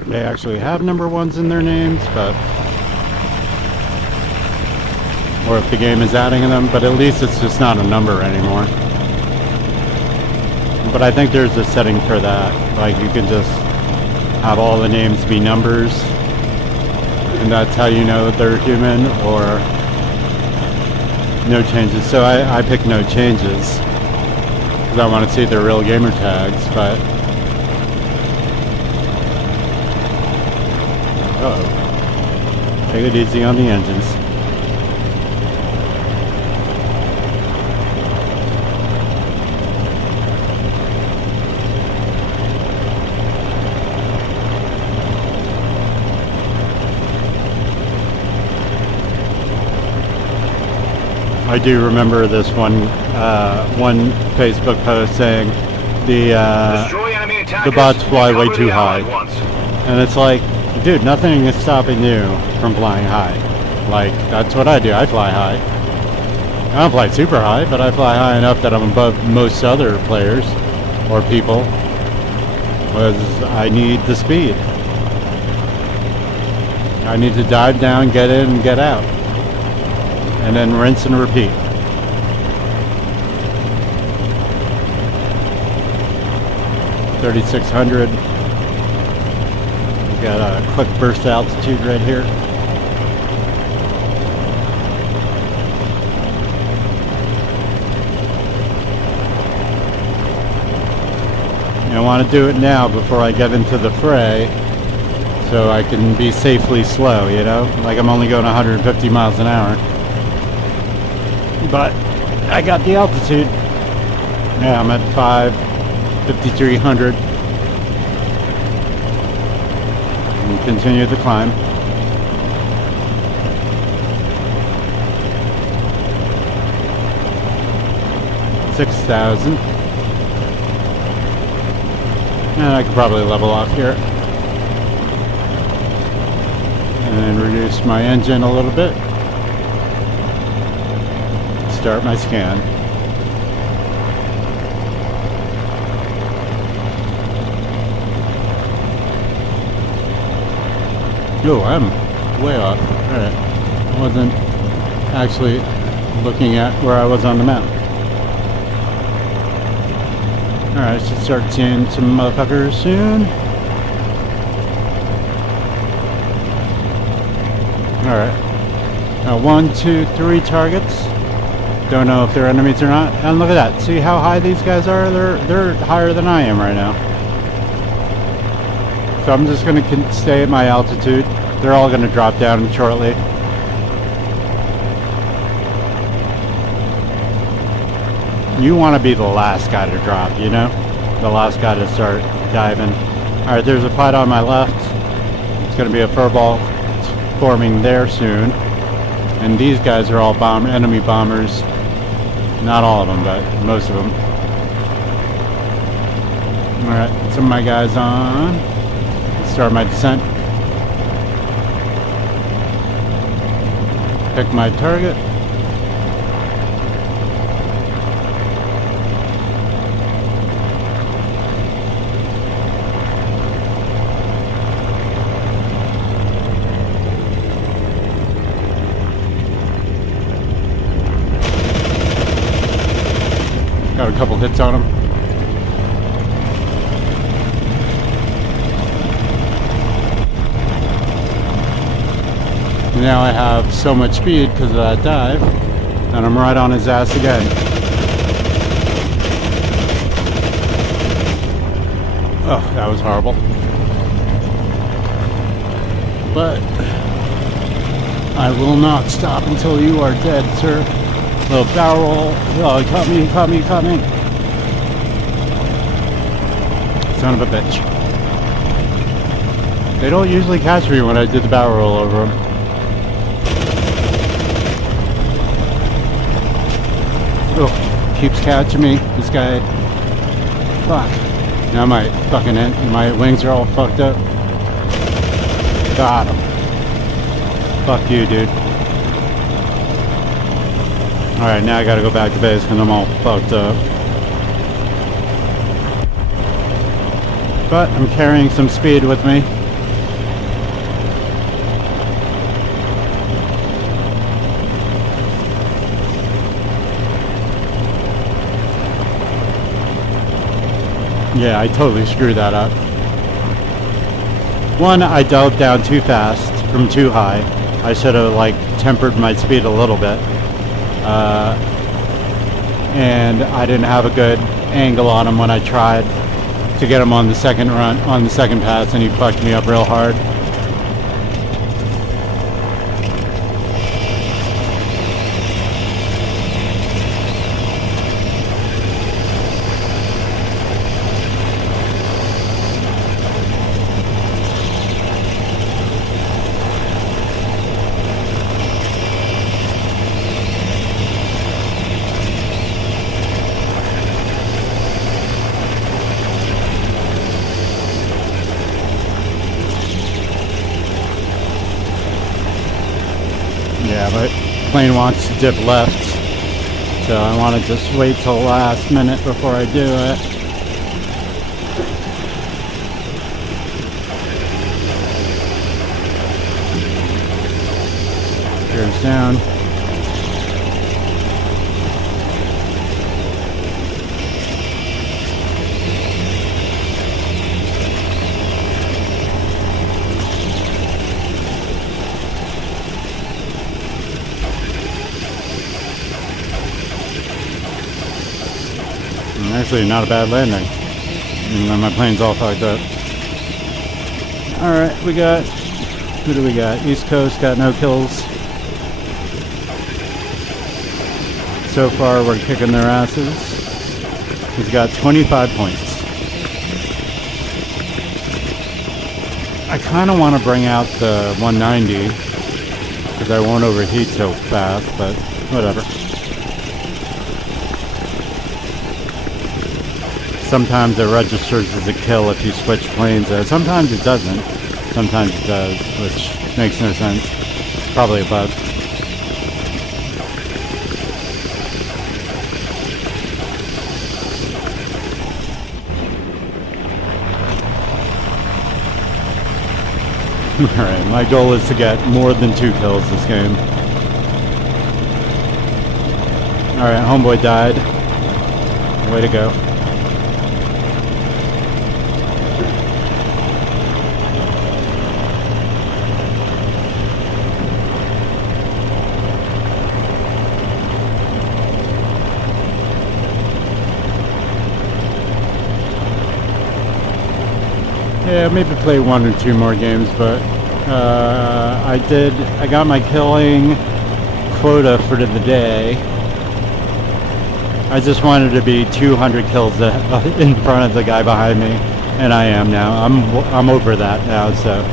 they actually have number 1s in their names, but or if the game is adding them, but at least it's just not a number anymore. But I think there's a setting for that. Like you can just have all the names be numbers, and that's how you know that they're human, or No changes. So I picked no changes because I want to see their real gamer tags, but uh-oh. Take it easy on the engines. I do remember this one Facebook post saying Destroy enemy attackers bots fly and way cover too the Allied high. ones. and it's like, dude, nothing is stopping you from flying high. Like, that's what I do. I fly high. I don't fly super high, but I fly high enough that I'm above most other players or people because I need the speed. I need to dive down, get in, and get out. And then rinse and repeat. $3,600. We got a quick burst altitude right here. I want to do it now before I get into the fray so I can be safely slow, you know? Like I'm only going 150 miles an hour. But I got the altitude. Yeah, I'm at 5,300. And continue the climb. $6,000. And I could probably level off here. And reduce my engine a little bit. Start my scan. Oh, I'm way off. Alright. I wasn't actually looking at where I was on the map. Alright, should start seeing some motherfuckers soon. Alright. Now 1, 2, 3 targets. Don't know if they're enemies or not. And look at that. See how high these guys are? They're higher than I am right now. So I'm just going to stay at my altitude. They're all going to drop down shortly. You want to be the last guy to drop, you know? The last guy to start diving. Alright, there's a fight on my left. It's going to be a furball forming there soon. And these guys are all enemy bombers. Not all of them, but most of them. Alright, some of my guys on. Let's start my descent. Pick my target. Got a couple hits on him. Now I have so much speed because of that dive, and I'm right on his ass again. Oh, that was horrible. But I will not stop until you are dead, sir. Little barrel roll. Oh, he caught me, he caught me, he caught me. Son of a bitch. They don't usually catch me when I did the barrel roll over them. Oh, keeps catching me, this guy. Fuck. Now my my wings are all fucked up. Got him. Fuck you, dude. Alright, now I gotta go back to base because I'm all fucked up. But I'm carrying some speed with me. Yeah, I totally screwed that up. One, I dove down too fast from too high. I should have like tempered my speed a little bit. And I didn't have a good angle on him when I tried to get him on the second run, on the second pass, and he fucked me up real hard. Yeah, but plane wants to dip left, so I want to just wait till the last minute before I do it. Gears down. Actually, not a bad landing. Even though my plane's all fucked up. Alright, we got... Who do we got? East Coast got no kills. So far, we're kicking their asses. He's got 25 points. I kind of want to bring out the 190, because I won't overheat so fast, but whatever. Sometimes it registers as a kill if you switch planes. Sometimes it doesn't. Sometimes it does, which makes no sense. It's probably a bug. Alright, my goal is to get more than 2 kills this game. Alright, homeboy died. Way to go. Yeah, maybe play 1 or 2 more games, but I got my killing quota for the day. I just wanted to be 200 kills in front of the guy behind me, and I am now. I'm over that now, so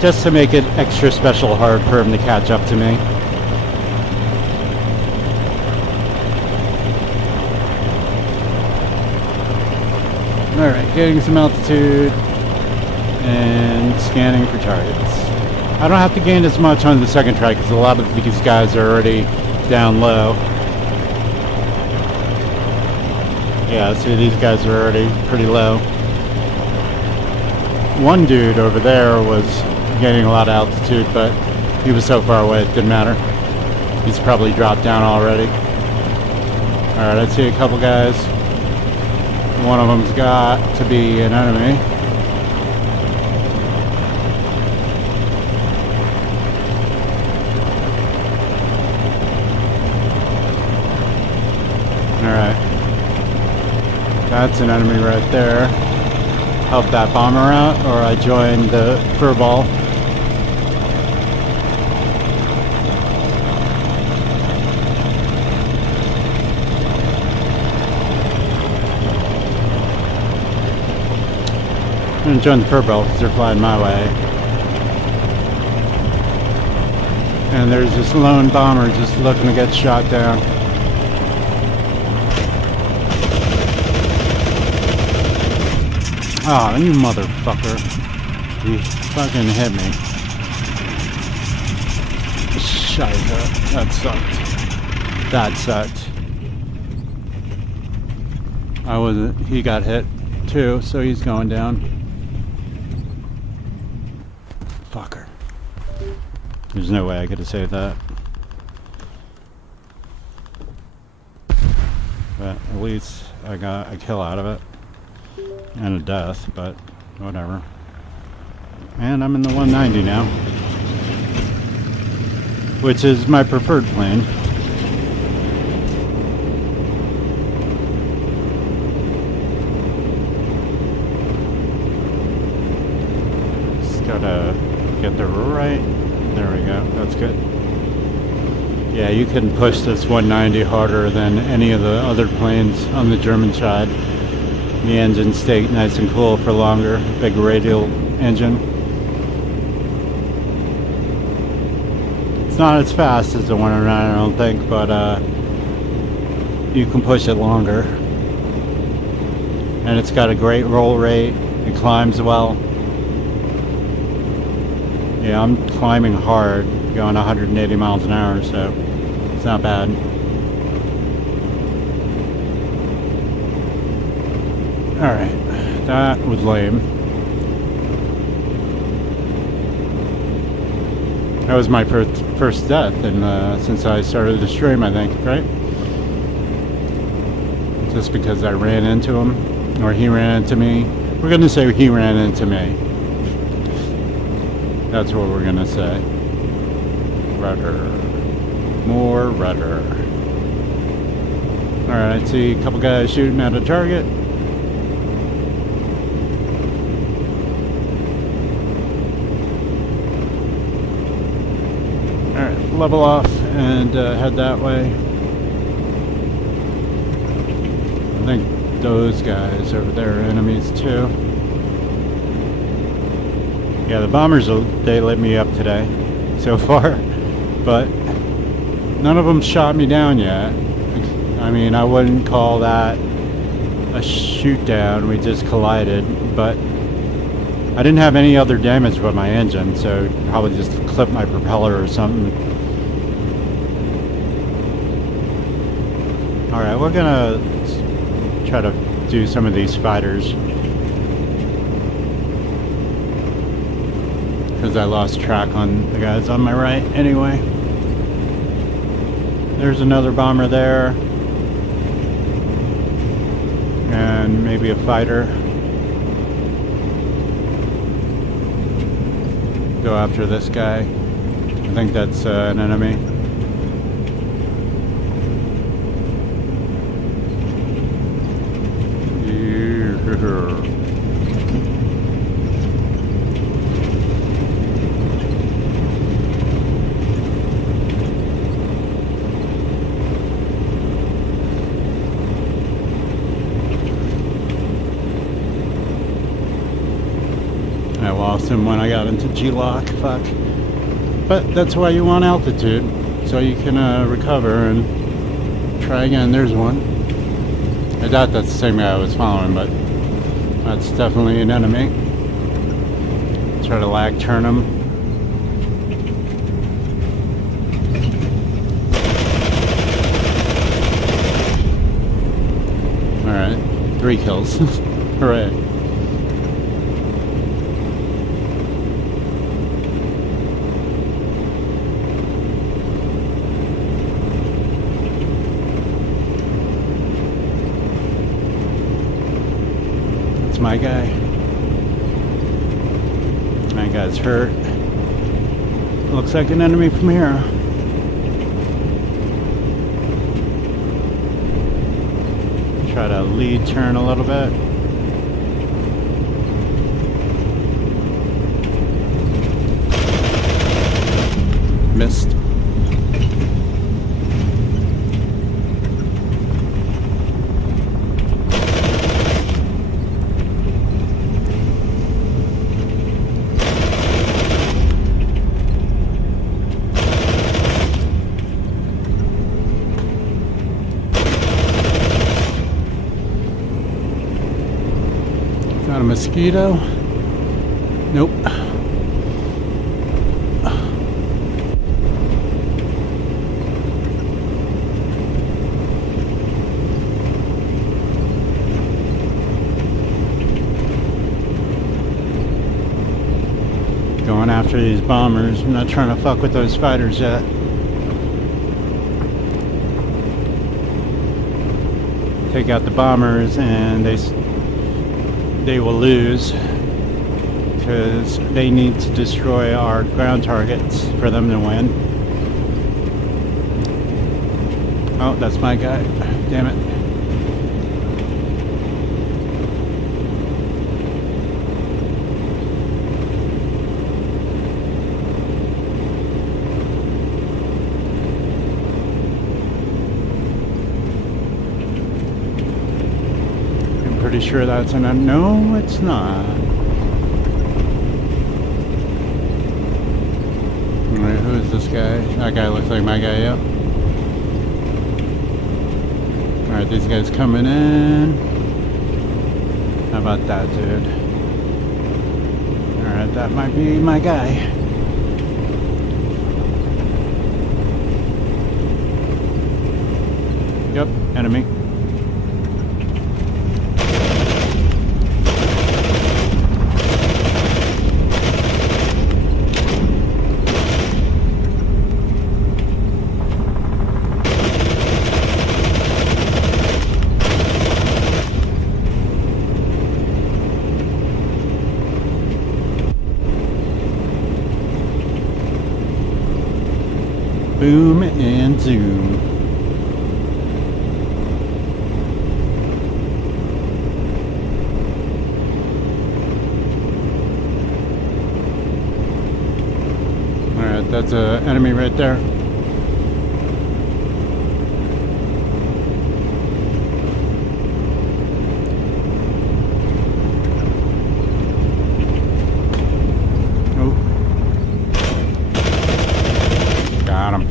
just to make it extra special hard for him to catch up to me. Alright, getting some altitude and scanning for targets. I don't have to gain as much on the second try because a lot of these guys are already down low. Yeah, see, these guys are already pretty low. One dude over there was gaining a lot of altitude, but he was so far away it didn't matter. He's probably dropped down already. Alright, I see a couple guys. One of them's got to be an enemy. Alright. That's an enemy right there. Help that bomber out, or I join the furball. I'm going to join the furball because they're flying my way. And there's this lone bomber just looking to get shot down. Oh, you motherfucker. He fucking hit me. Shite. That sucked. That sucked. He got hit too, so he's going down. Fucker. There's no way I could have saved that. But at least I got a kill out of it. And a death, but whatever. And I'm in the 190 now. which is my preferred plane. Just gotta get the right. There we go. That's good. Yeah, you can push this 190 harder than any of the other planes on the German side. The engine stayed nice and cool for longer. Big radial engine. It's not as fast as the 109, I don't think, but you can push it longer. And it's got a great roll rate. It climbs well. Yeah, I'm climbing hard, going 180 miles an hour, so it's not bad. Alright, that was lame. That was my first death since I started the stream, I think, right? Just because I ran into him, or he ran into me. We're gonna say he ran into me. That's what we're gonna say. Rudder. More rudder. Alright, I see a couple guys shooting at a target. Alright, level off and head that way. I think those guys over there are enemies too. Yeah, the bombers, they lit me up today so far, but none of them shot me down yet. I mean, I wouldn't call that a shoot down, we just collided, but I didn't have any other damage but my engine, so probably just clipped my propeller or something. Alright, we're gonna try to do some of these fighters. Because I lost track on the guys on my right anyway. There's another bomber there. And maybe a fighter. Go after this guy. I think that's an enemy. I lost him when I got into G-lock, fuck. But that's why you want altitude, so you can recover and try again. There's one. I doubt that's the same guy I was following, but that's definitely an enemy. Try to lag turn him. Alright, 3 kills. Hooray. My guy. My guy's hurt. Looks like an enemy from here. Try to lead turn a little bit. Missed. Got a mosquito? Nope. Going after these bombers. I'm not trying to fuck with those fighters yet. Take out the bombers and they will lose because they need to destroy our ground targets for them to win. Oh, that's my guy. Damn it. I'm pretty sure that's an... No, it's not. Alright, who is this guy? That guy looks like my guy, yep. Alright, these guys coming in. How about that, dude? Alright, that might be my guy. Yep, enemy. Boom and zoom. Alright, that's an enemy right there. Oh. Got him.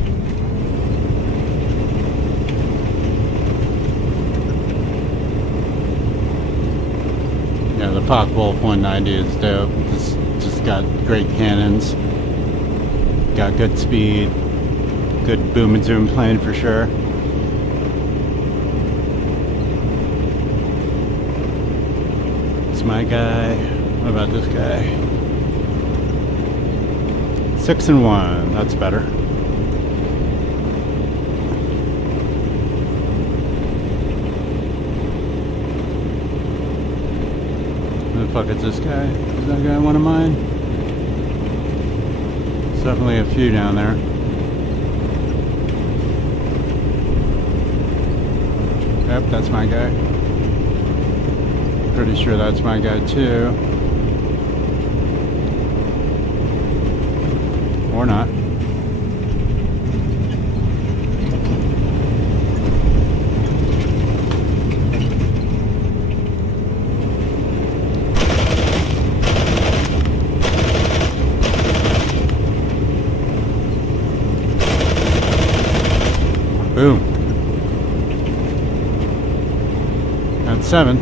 Yeah, the Focke-Wulf 190 is dope. Just got great cannons. Got good speed. Good boom and zoom plane for sure. It's my guy. What about this guy? 6 and 1. That's better. Who the fuck is this guy? Is that guy one of mine? There's definitely a few down there. Yep, that's my guy. Pretty sure that's my guy too. Or not. Boom. That's 7.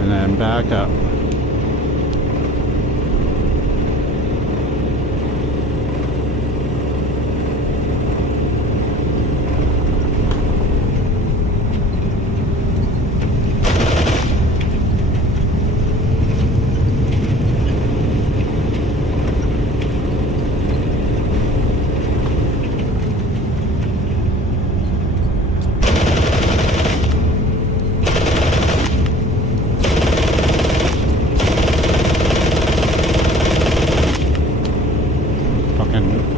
And then back up.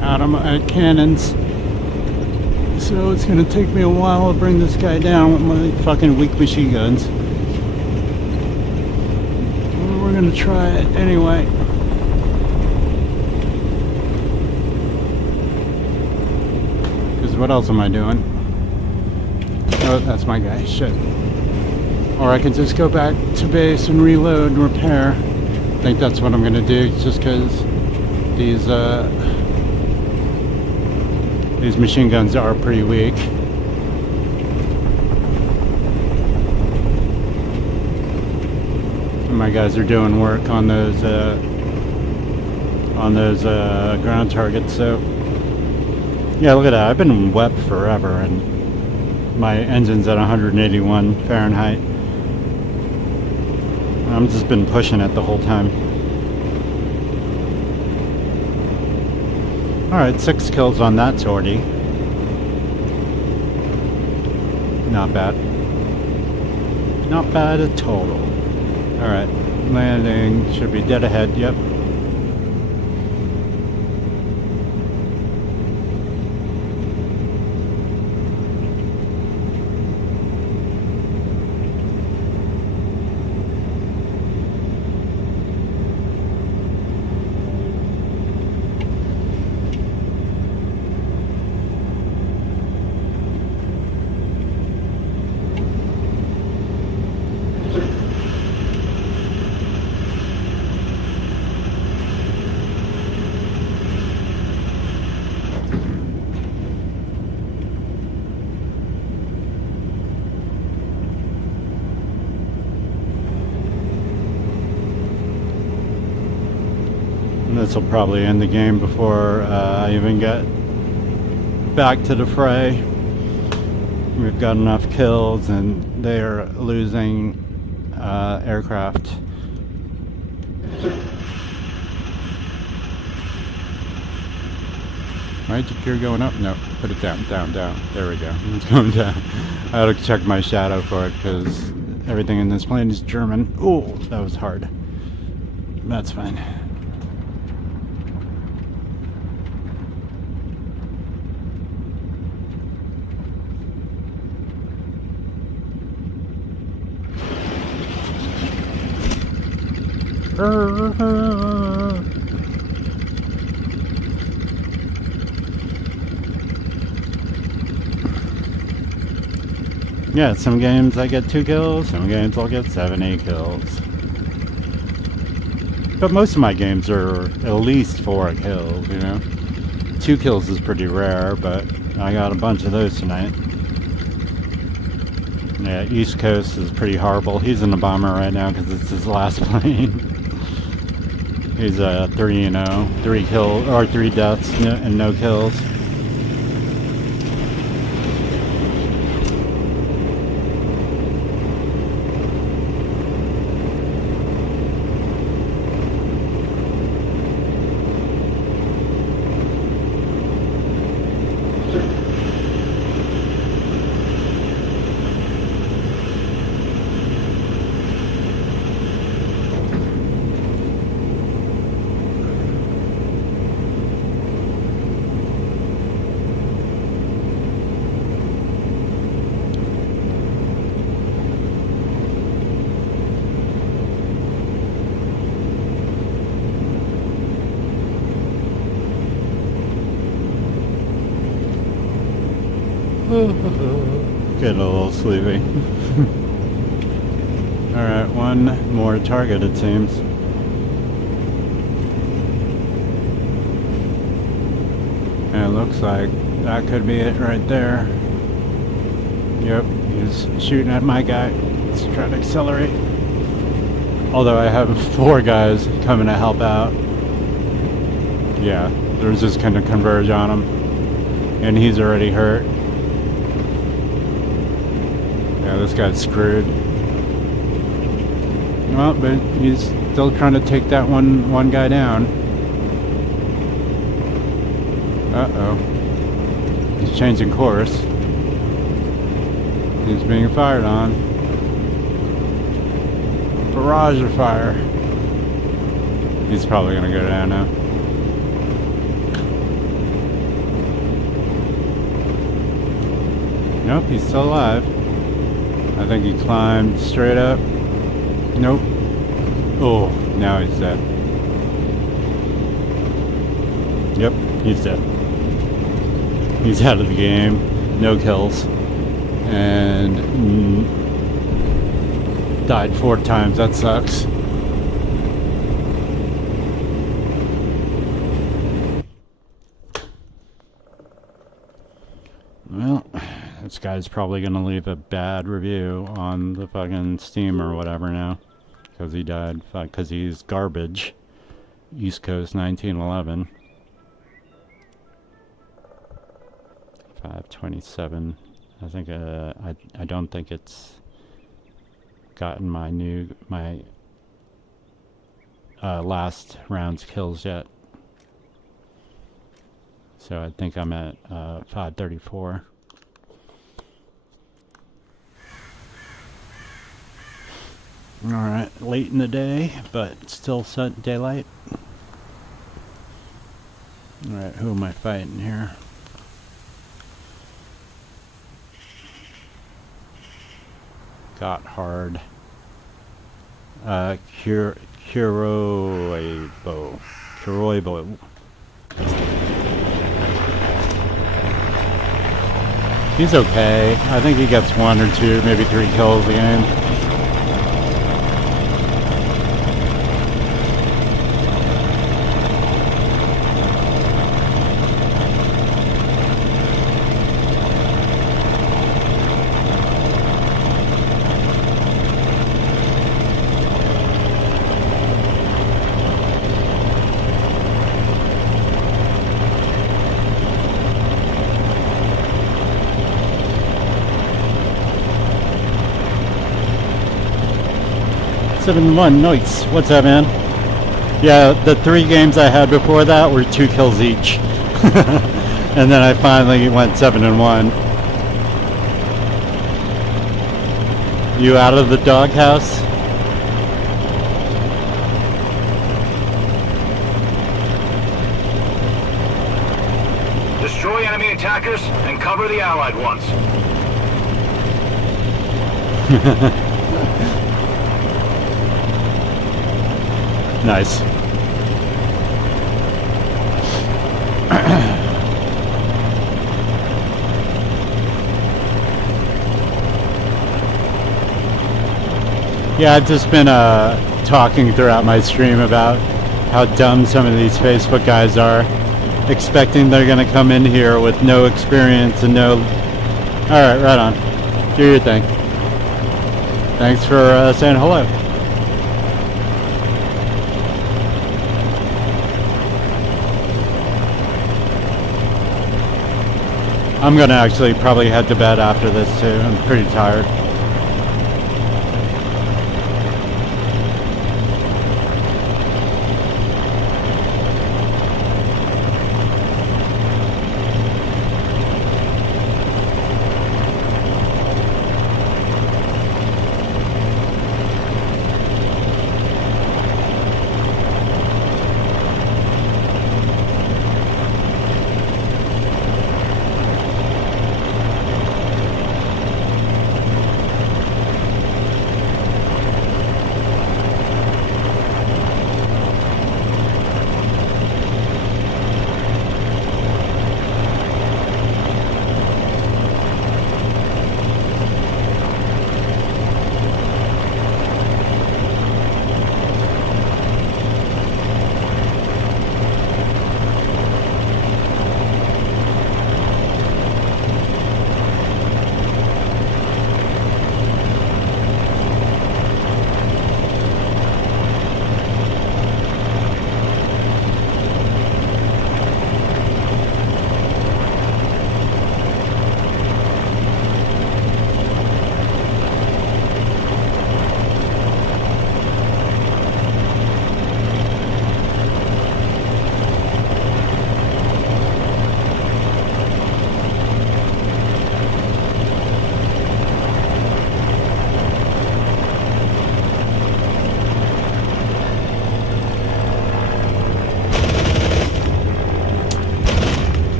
Out of my cannons, so it's gonna take me a while to bring this guy down with my fucking weak machine guns. We're gonna try it anyway. Because what else am I doing? Oh, that's my guy. Shit. Or I can just go back to base and reload and repair. I think that's what I'm gonna do, just because these machine guns are pretty weak. And my guys are doing work on those ground targets. So yeah, look at that. I've been in WEP forever, and my engine's at 181 Fahrenheit. I've just been pushing it the whole time. Alright, 6 kills on that sortie. Not bad. Not bad at all. Alright, landing should be dead ahead, yep. this will probably end the game before I even get back to the fray. We've got enough kills and they are losing aircraft. Why is your gear going up? No, put it down, down, down. There we go. It's going down. I had to check my shadow for it because everything in this plane is German. Oh, that was hard. That's fine. Yeah, some games I get 2 kills, some games I'll get 7, 8 kills. But most of my games are at least 4 kills, you know? 2 kills is pretty rare, but I got a bunch of those tonight. Yeah, East Coast is pretty horrible. He's in the bomber right now because it's his last plane. He's 3-0, 3 kills, or 3 deaths and no kills. Get a little sleepy. Alright, one more target it seems. And it looks like that could be it right there. Yep, he's shooting at my guy. Let's try to accelerate. Although I have 4 guys coming to help out. Yeah, there's just kind of converge on him. And he's already hurt. Yeah, this guy's screwed. Well, but he's still trying to take that one guy down. Uh-oh. He's changing course. He's being fired on. Barrage of fire. He's probably gonna go down now. Nope, he's still alive. I think he climbed straight up. Nope. Oh, now he's dead. Yep, he's dead. He's out of the game. No kills. And died 4 times. That sucks. Well, this guy's probably gonna leave a bad review on the fucking Steam or whatever now. Because he died. Because he's garbage. East Coast 1911. 527. I think I don't think it's gotten my last round's kills yet. So I think I'm at 534. Alright, late in the day, but still sun daylight. Alright, who am I fighting here? Gotthard. Kuroibo. He's okay. I think he gets 1 or 2, maybe 3 kills a game. 7-1, nice. What's up, man? Yeah, the 3 games I had before that were 2 kills each. And then I finally went 7-1. You out of the doghouse? Destroy enemy attackers and cover the Allied ones. Nice. Yeah, I've just been talking throughout my stream about how dumb some of these Facebook guys are, expecting they're going to come in here with no experience and no... Alright, right on. Do your thing. Thanks for saying hello. I'm going to actually probably head to bed after this too. I'm pretty tired.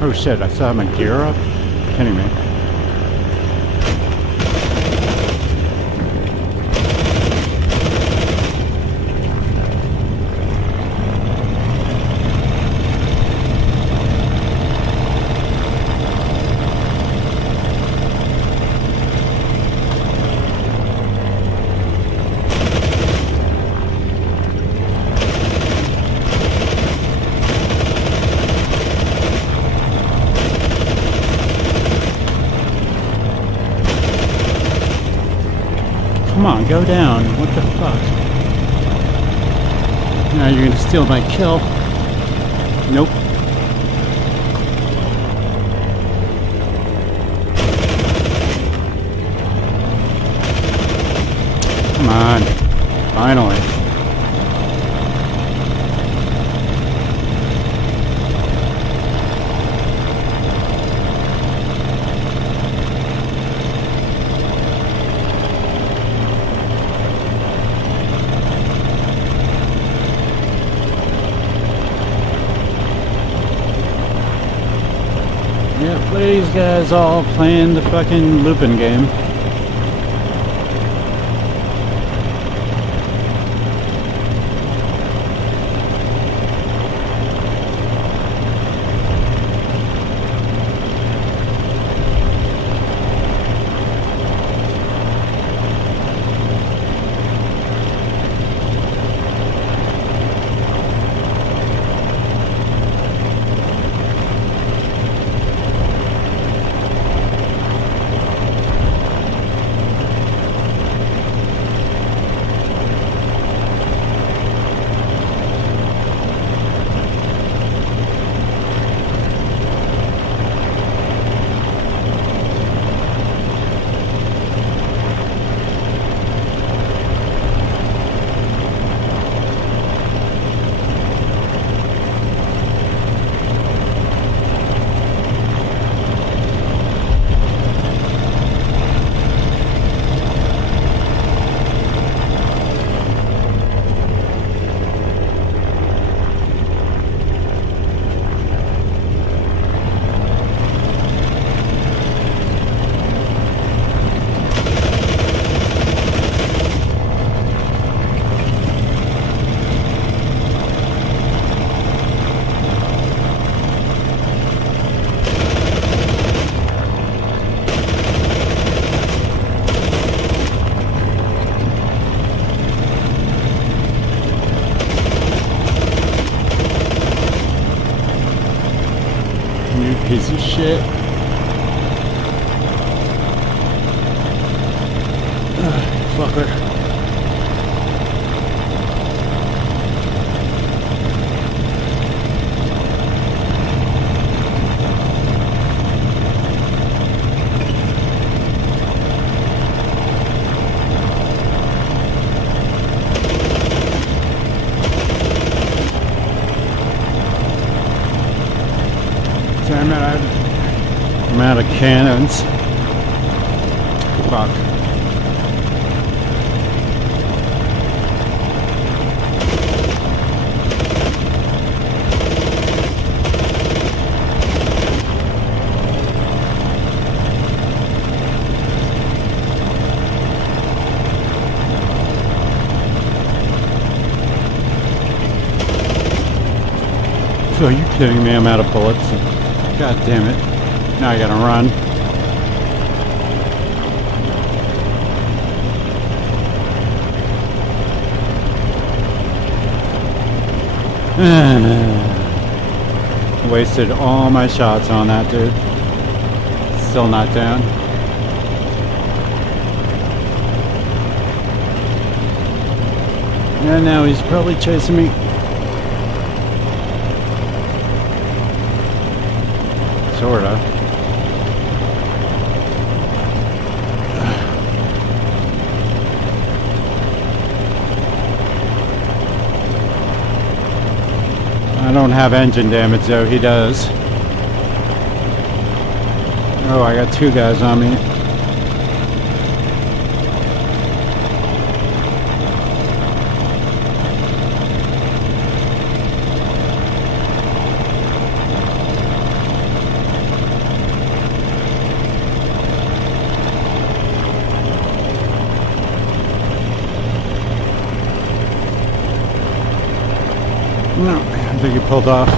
Oh shit, I still have my gear up? Kidding me. Come on, go down. What the fuck? Now you're gonna steal my kill. Nope. Come on. Finally. Yeah, look at these guys all playing the fucking looping game. You piece of shit. Fucker. So I'm out of cannons. Fuck. Are you kidding me? I'm out of bullets. God damn it. Now I gotta run. Wasted all my shots on that dude. Still not down. And now he's probably chasing me. Sort of. I don't have engine damage though, he does. Oh, I got two guys on me. No, I think he pulled off.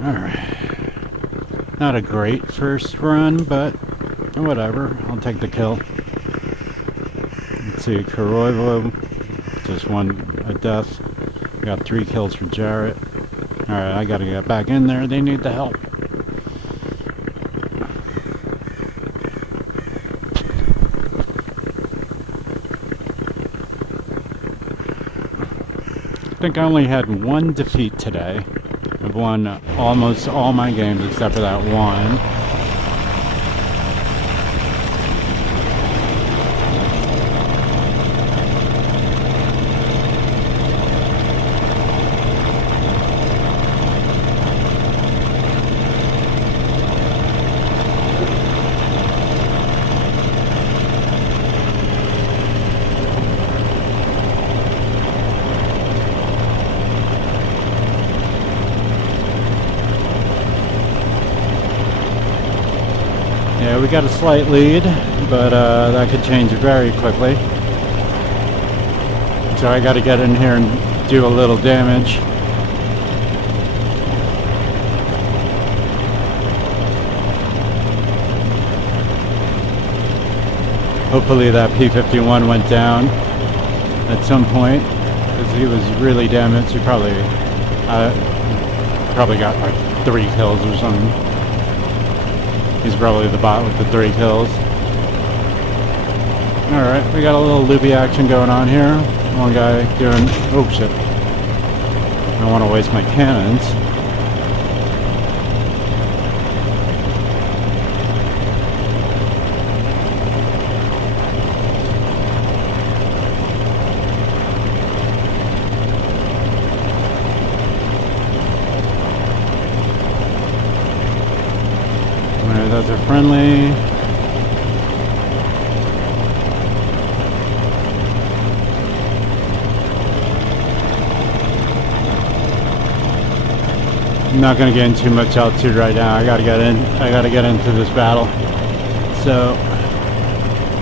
Alright. Not a great first run, but whatever. I'll take the kill. Let's see, Koroivo, just a death. Got 3 kills for Jarrett. Alright, I gotta get back in there. They need the help. I think I only had 1 defeat today. I've won almost all my games except for that one. Yeah, we got a slight lead, but that could change very quickly. So I got to get in here and do a little damage. Hopefully that P-51 went down at some point, because he was really damaged. He probably Probably got like 3 kills or something. He's probably the bot with the 3 kills. Alright, we got a little loopy action going on here. One guy doing... Oh shit. I don't want to waste my cannons. Alright, those are friendly. I'm not gonna get in too much altitude right now. I gotta get into this battle. So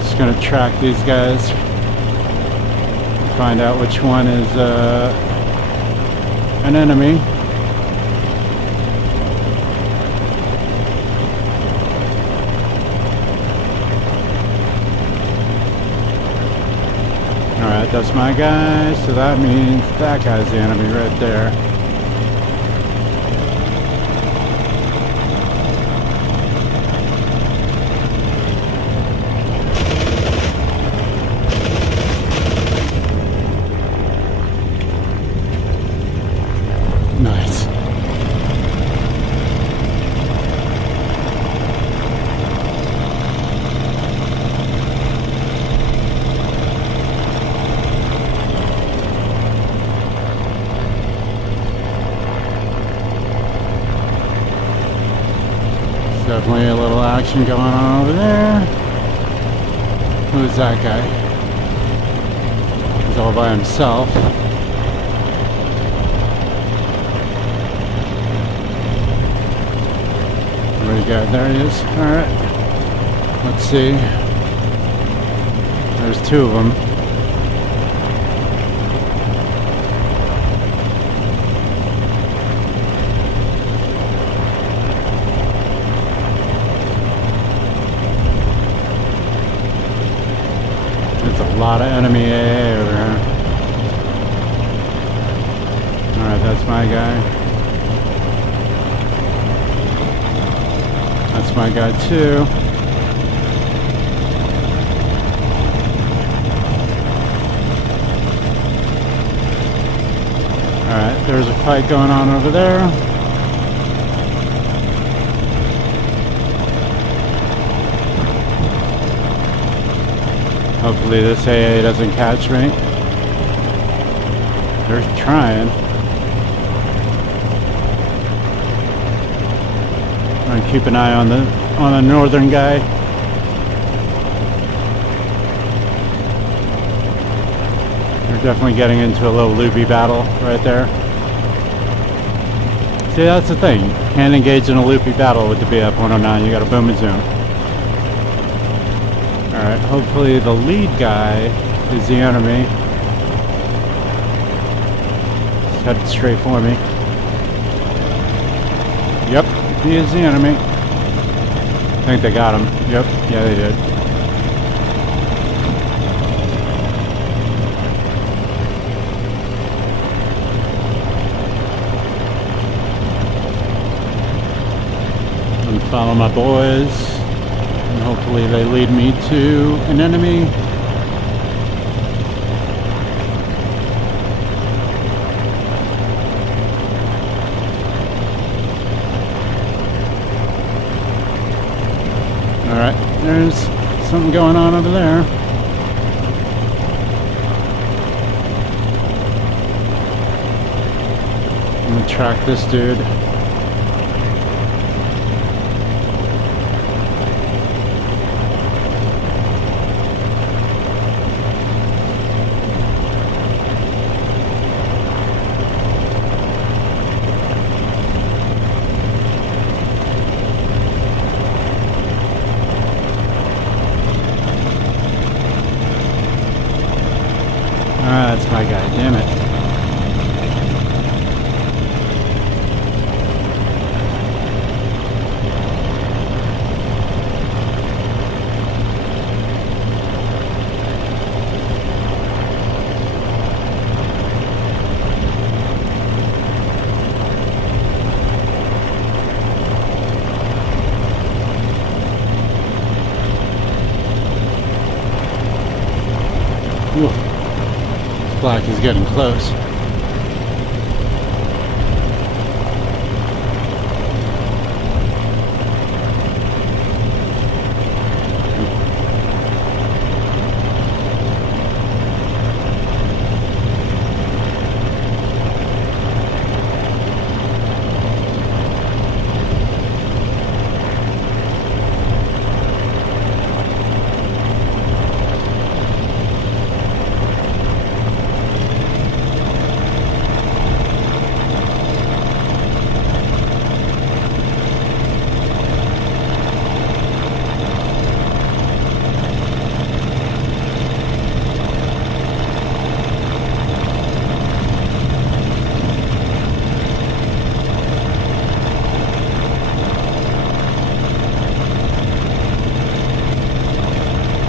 just gonna track these guys, find out which one is an enemy. Alright, that's my guy, so that means that guy's the enemy right there. Nice. Definitely a little action going on over there. Who's that guy? He's all by himself. Where you go? There he is. Alright. Let's see. There's 2 of them. There's a lot of enemy AA over here. Alright, that's my guy. That's my guy too. Alright, there's a fight going on over there. Hopefully this AA doesn't catch me. They're trying. I'm gonna keep an eye on the northern guy. They're definitely getting into a little loopy battle right there. See, that's the thing. Can't engage in a loopy battle with the BF-109. You gotta boom and zoom. Alright, hopefully the lead guy is the enemy. He's headed straight for me. Yep, he is the enemy. I think they got him. Yep, yeah they did. I'm gonna follow my boys. And hopefully they lead me to an enemy. Alright, there's something going on over there. I'm gonna track this dude. Ah, that's my guy, damn it. he's getting close.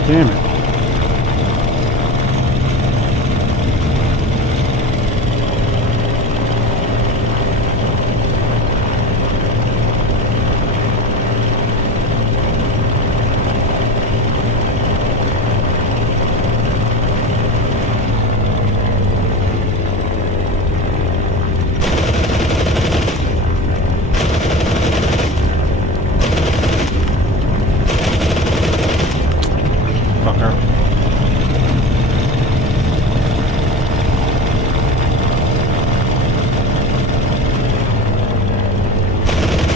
Damn it. Fucker.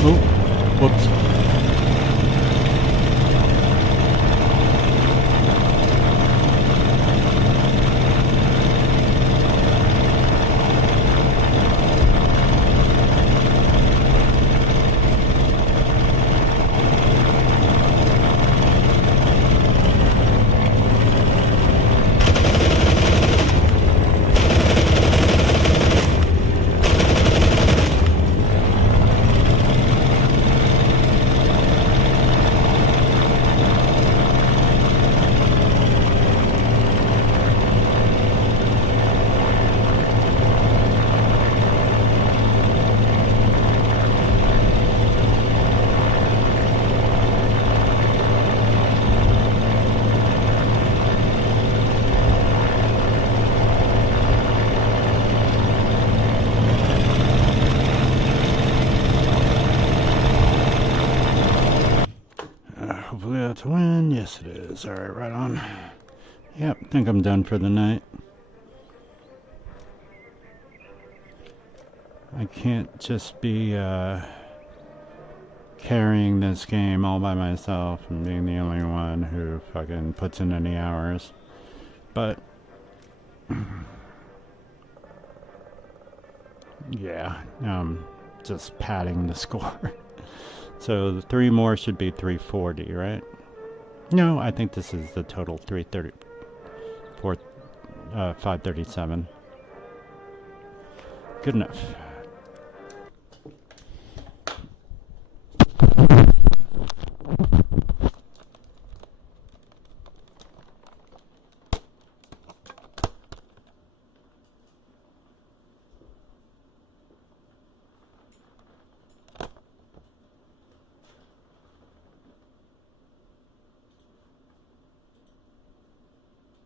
Oh, whoops. Hopefully that's a win. Yes, it is. All right, right on. Yep, think I'm done for the night. I can't just be carrying this game all by myself and being the only one who fucking puts in any hours. But yeah, just padding the score. So the 3 more should be 340, right? No, I think this is the total 537. Good enough.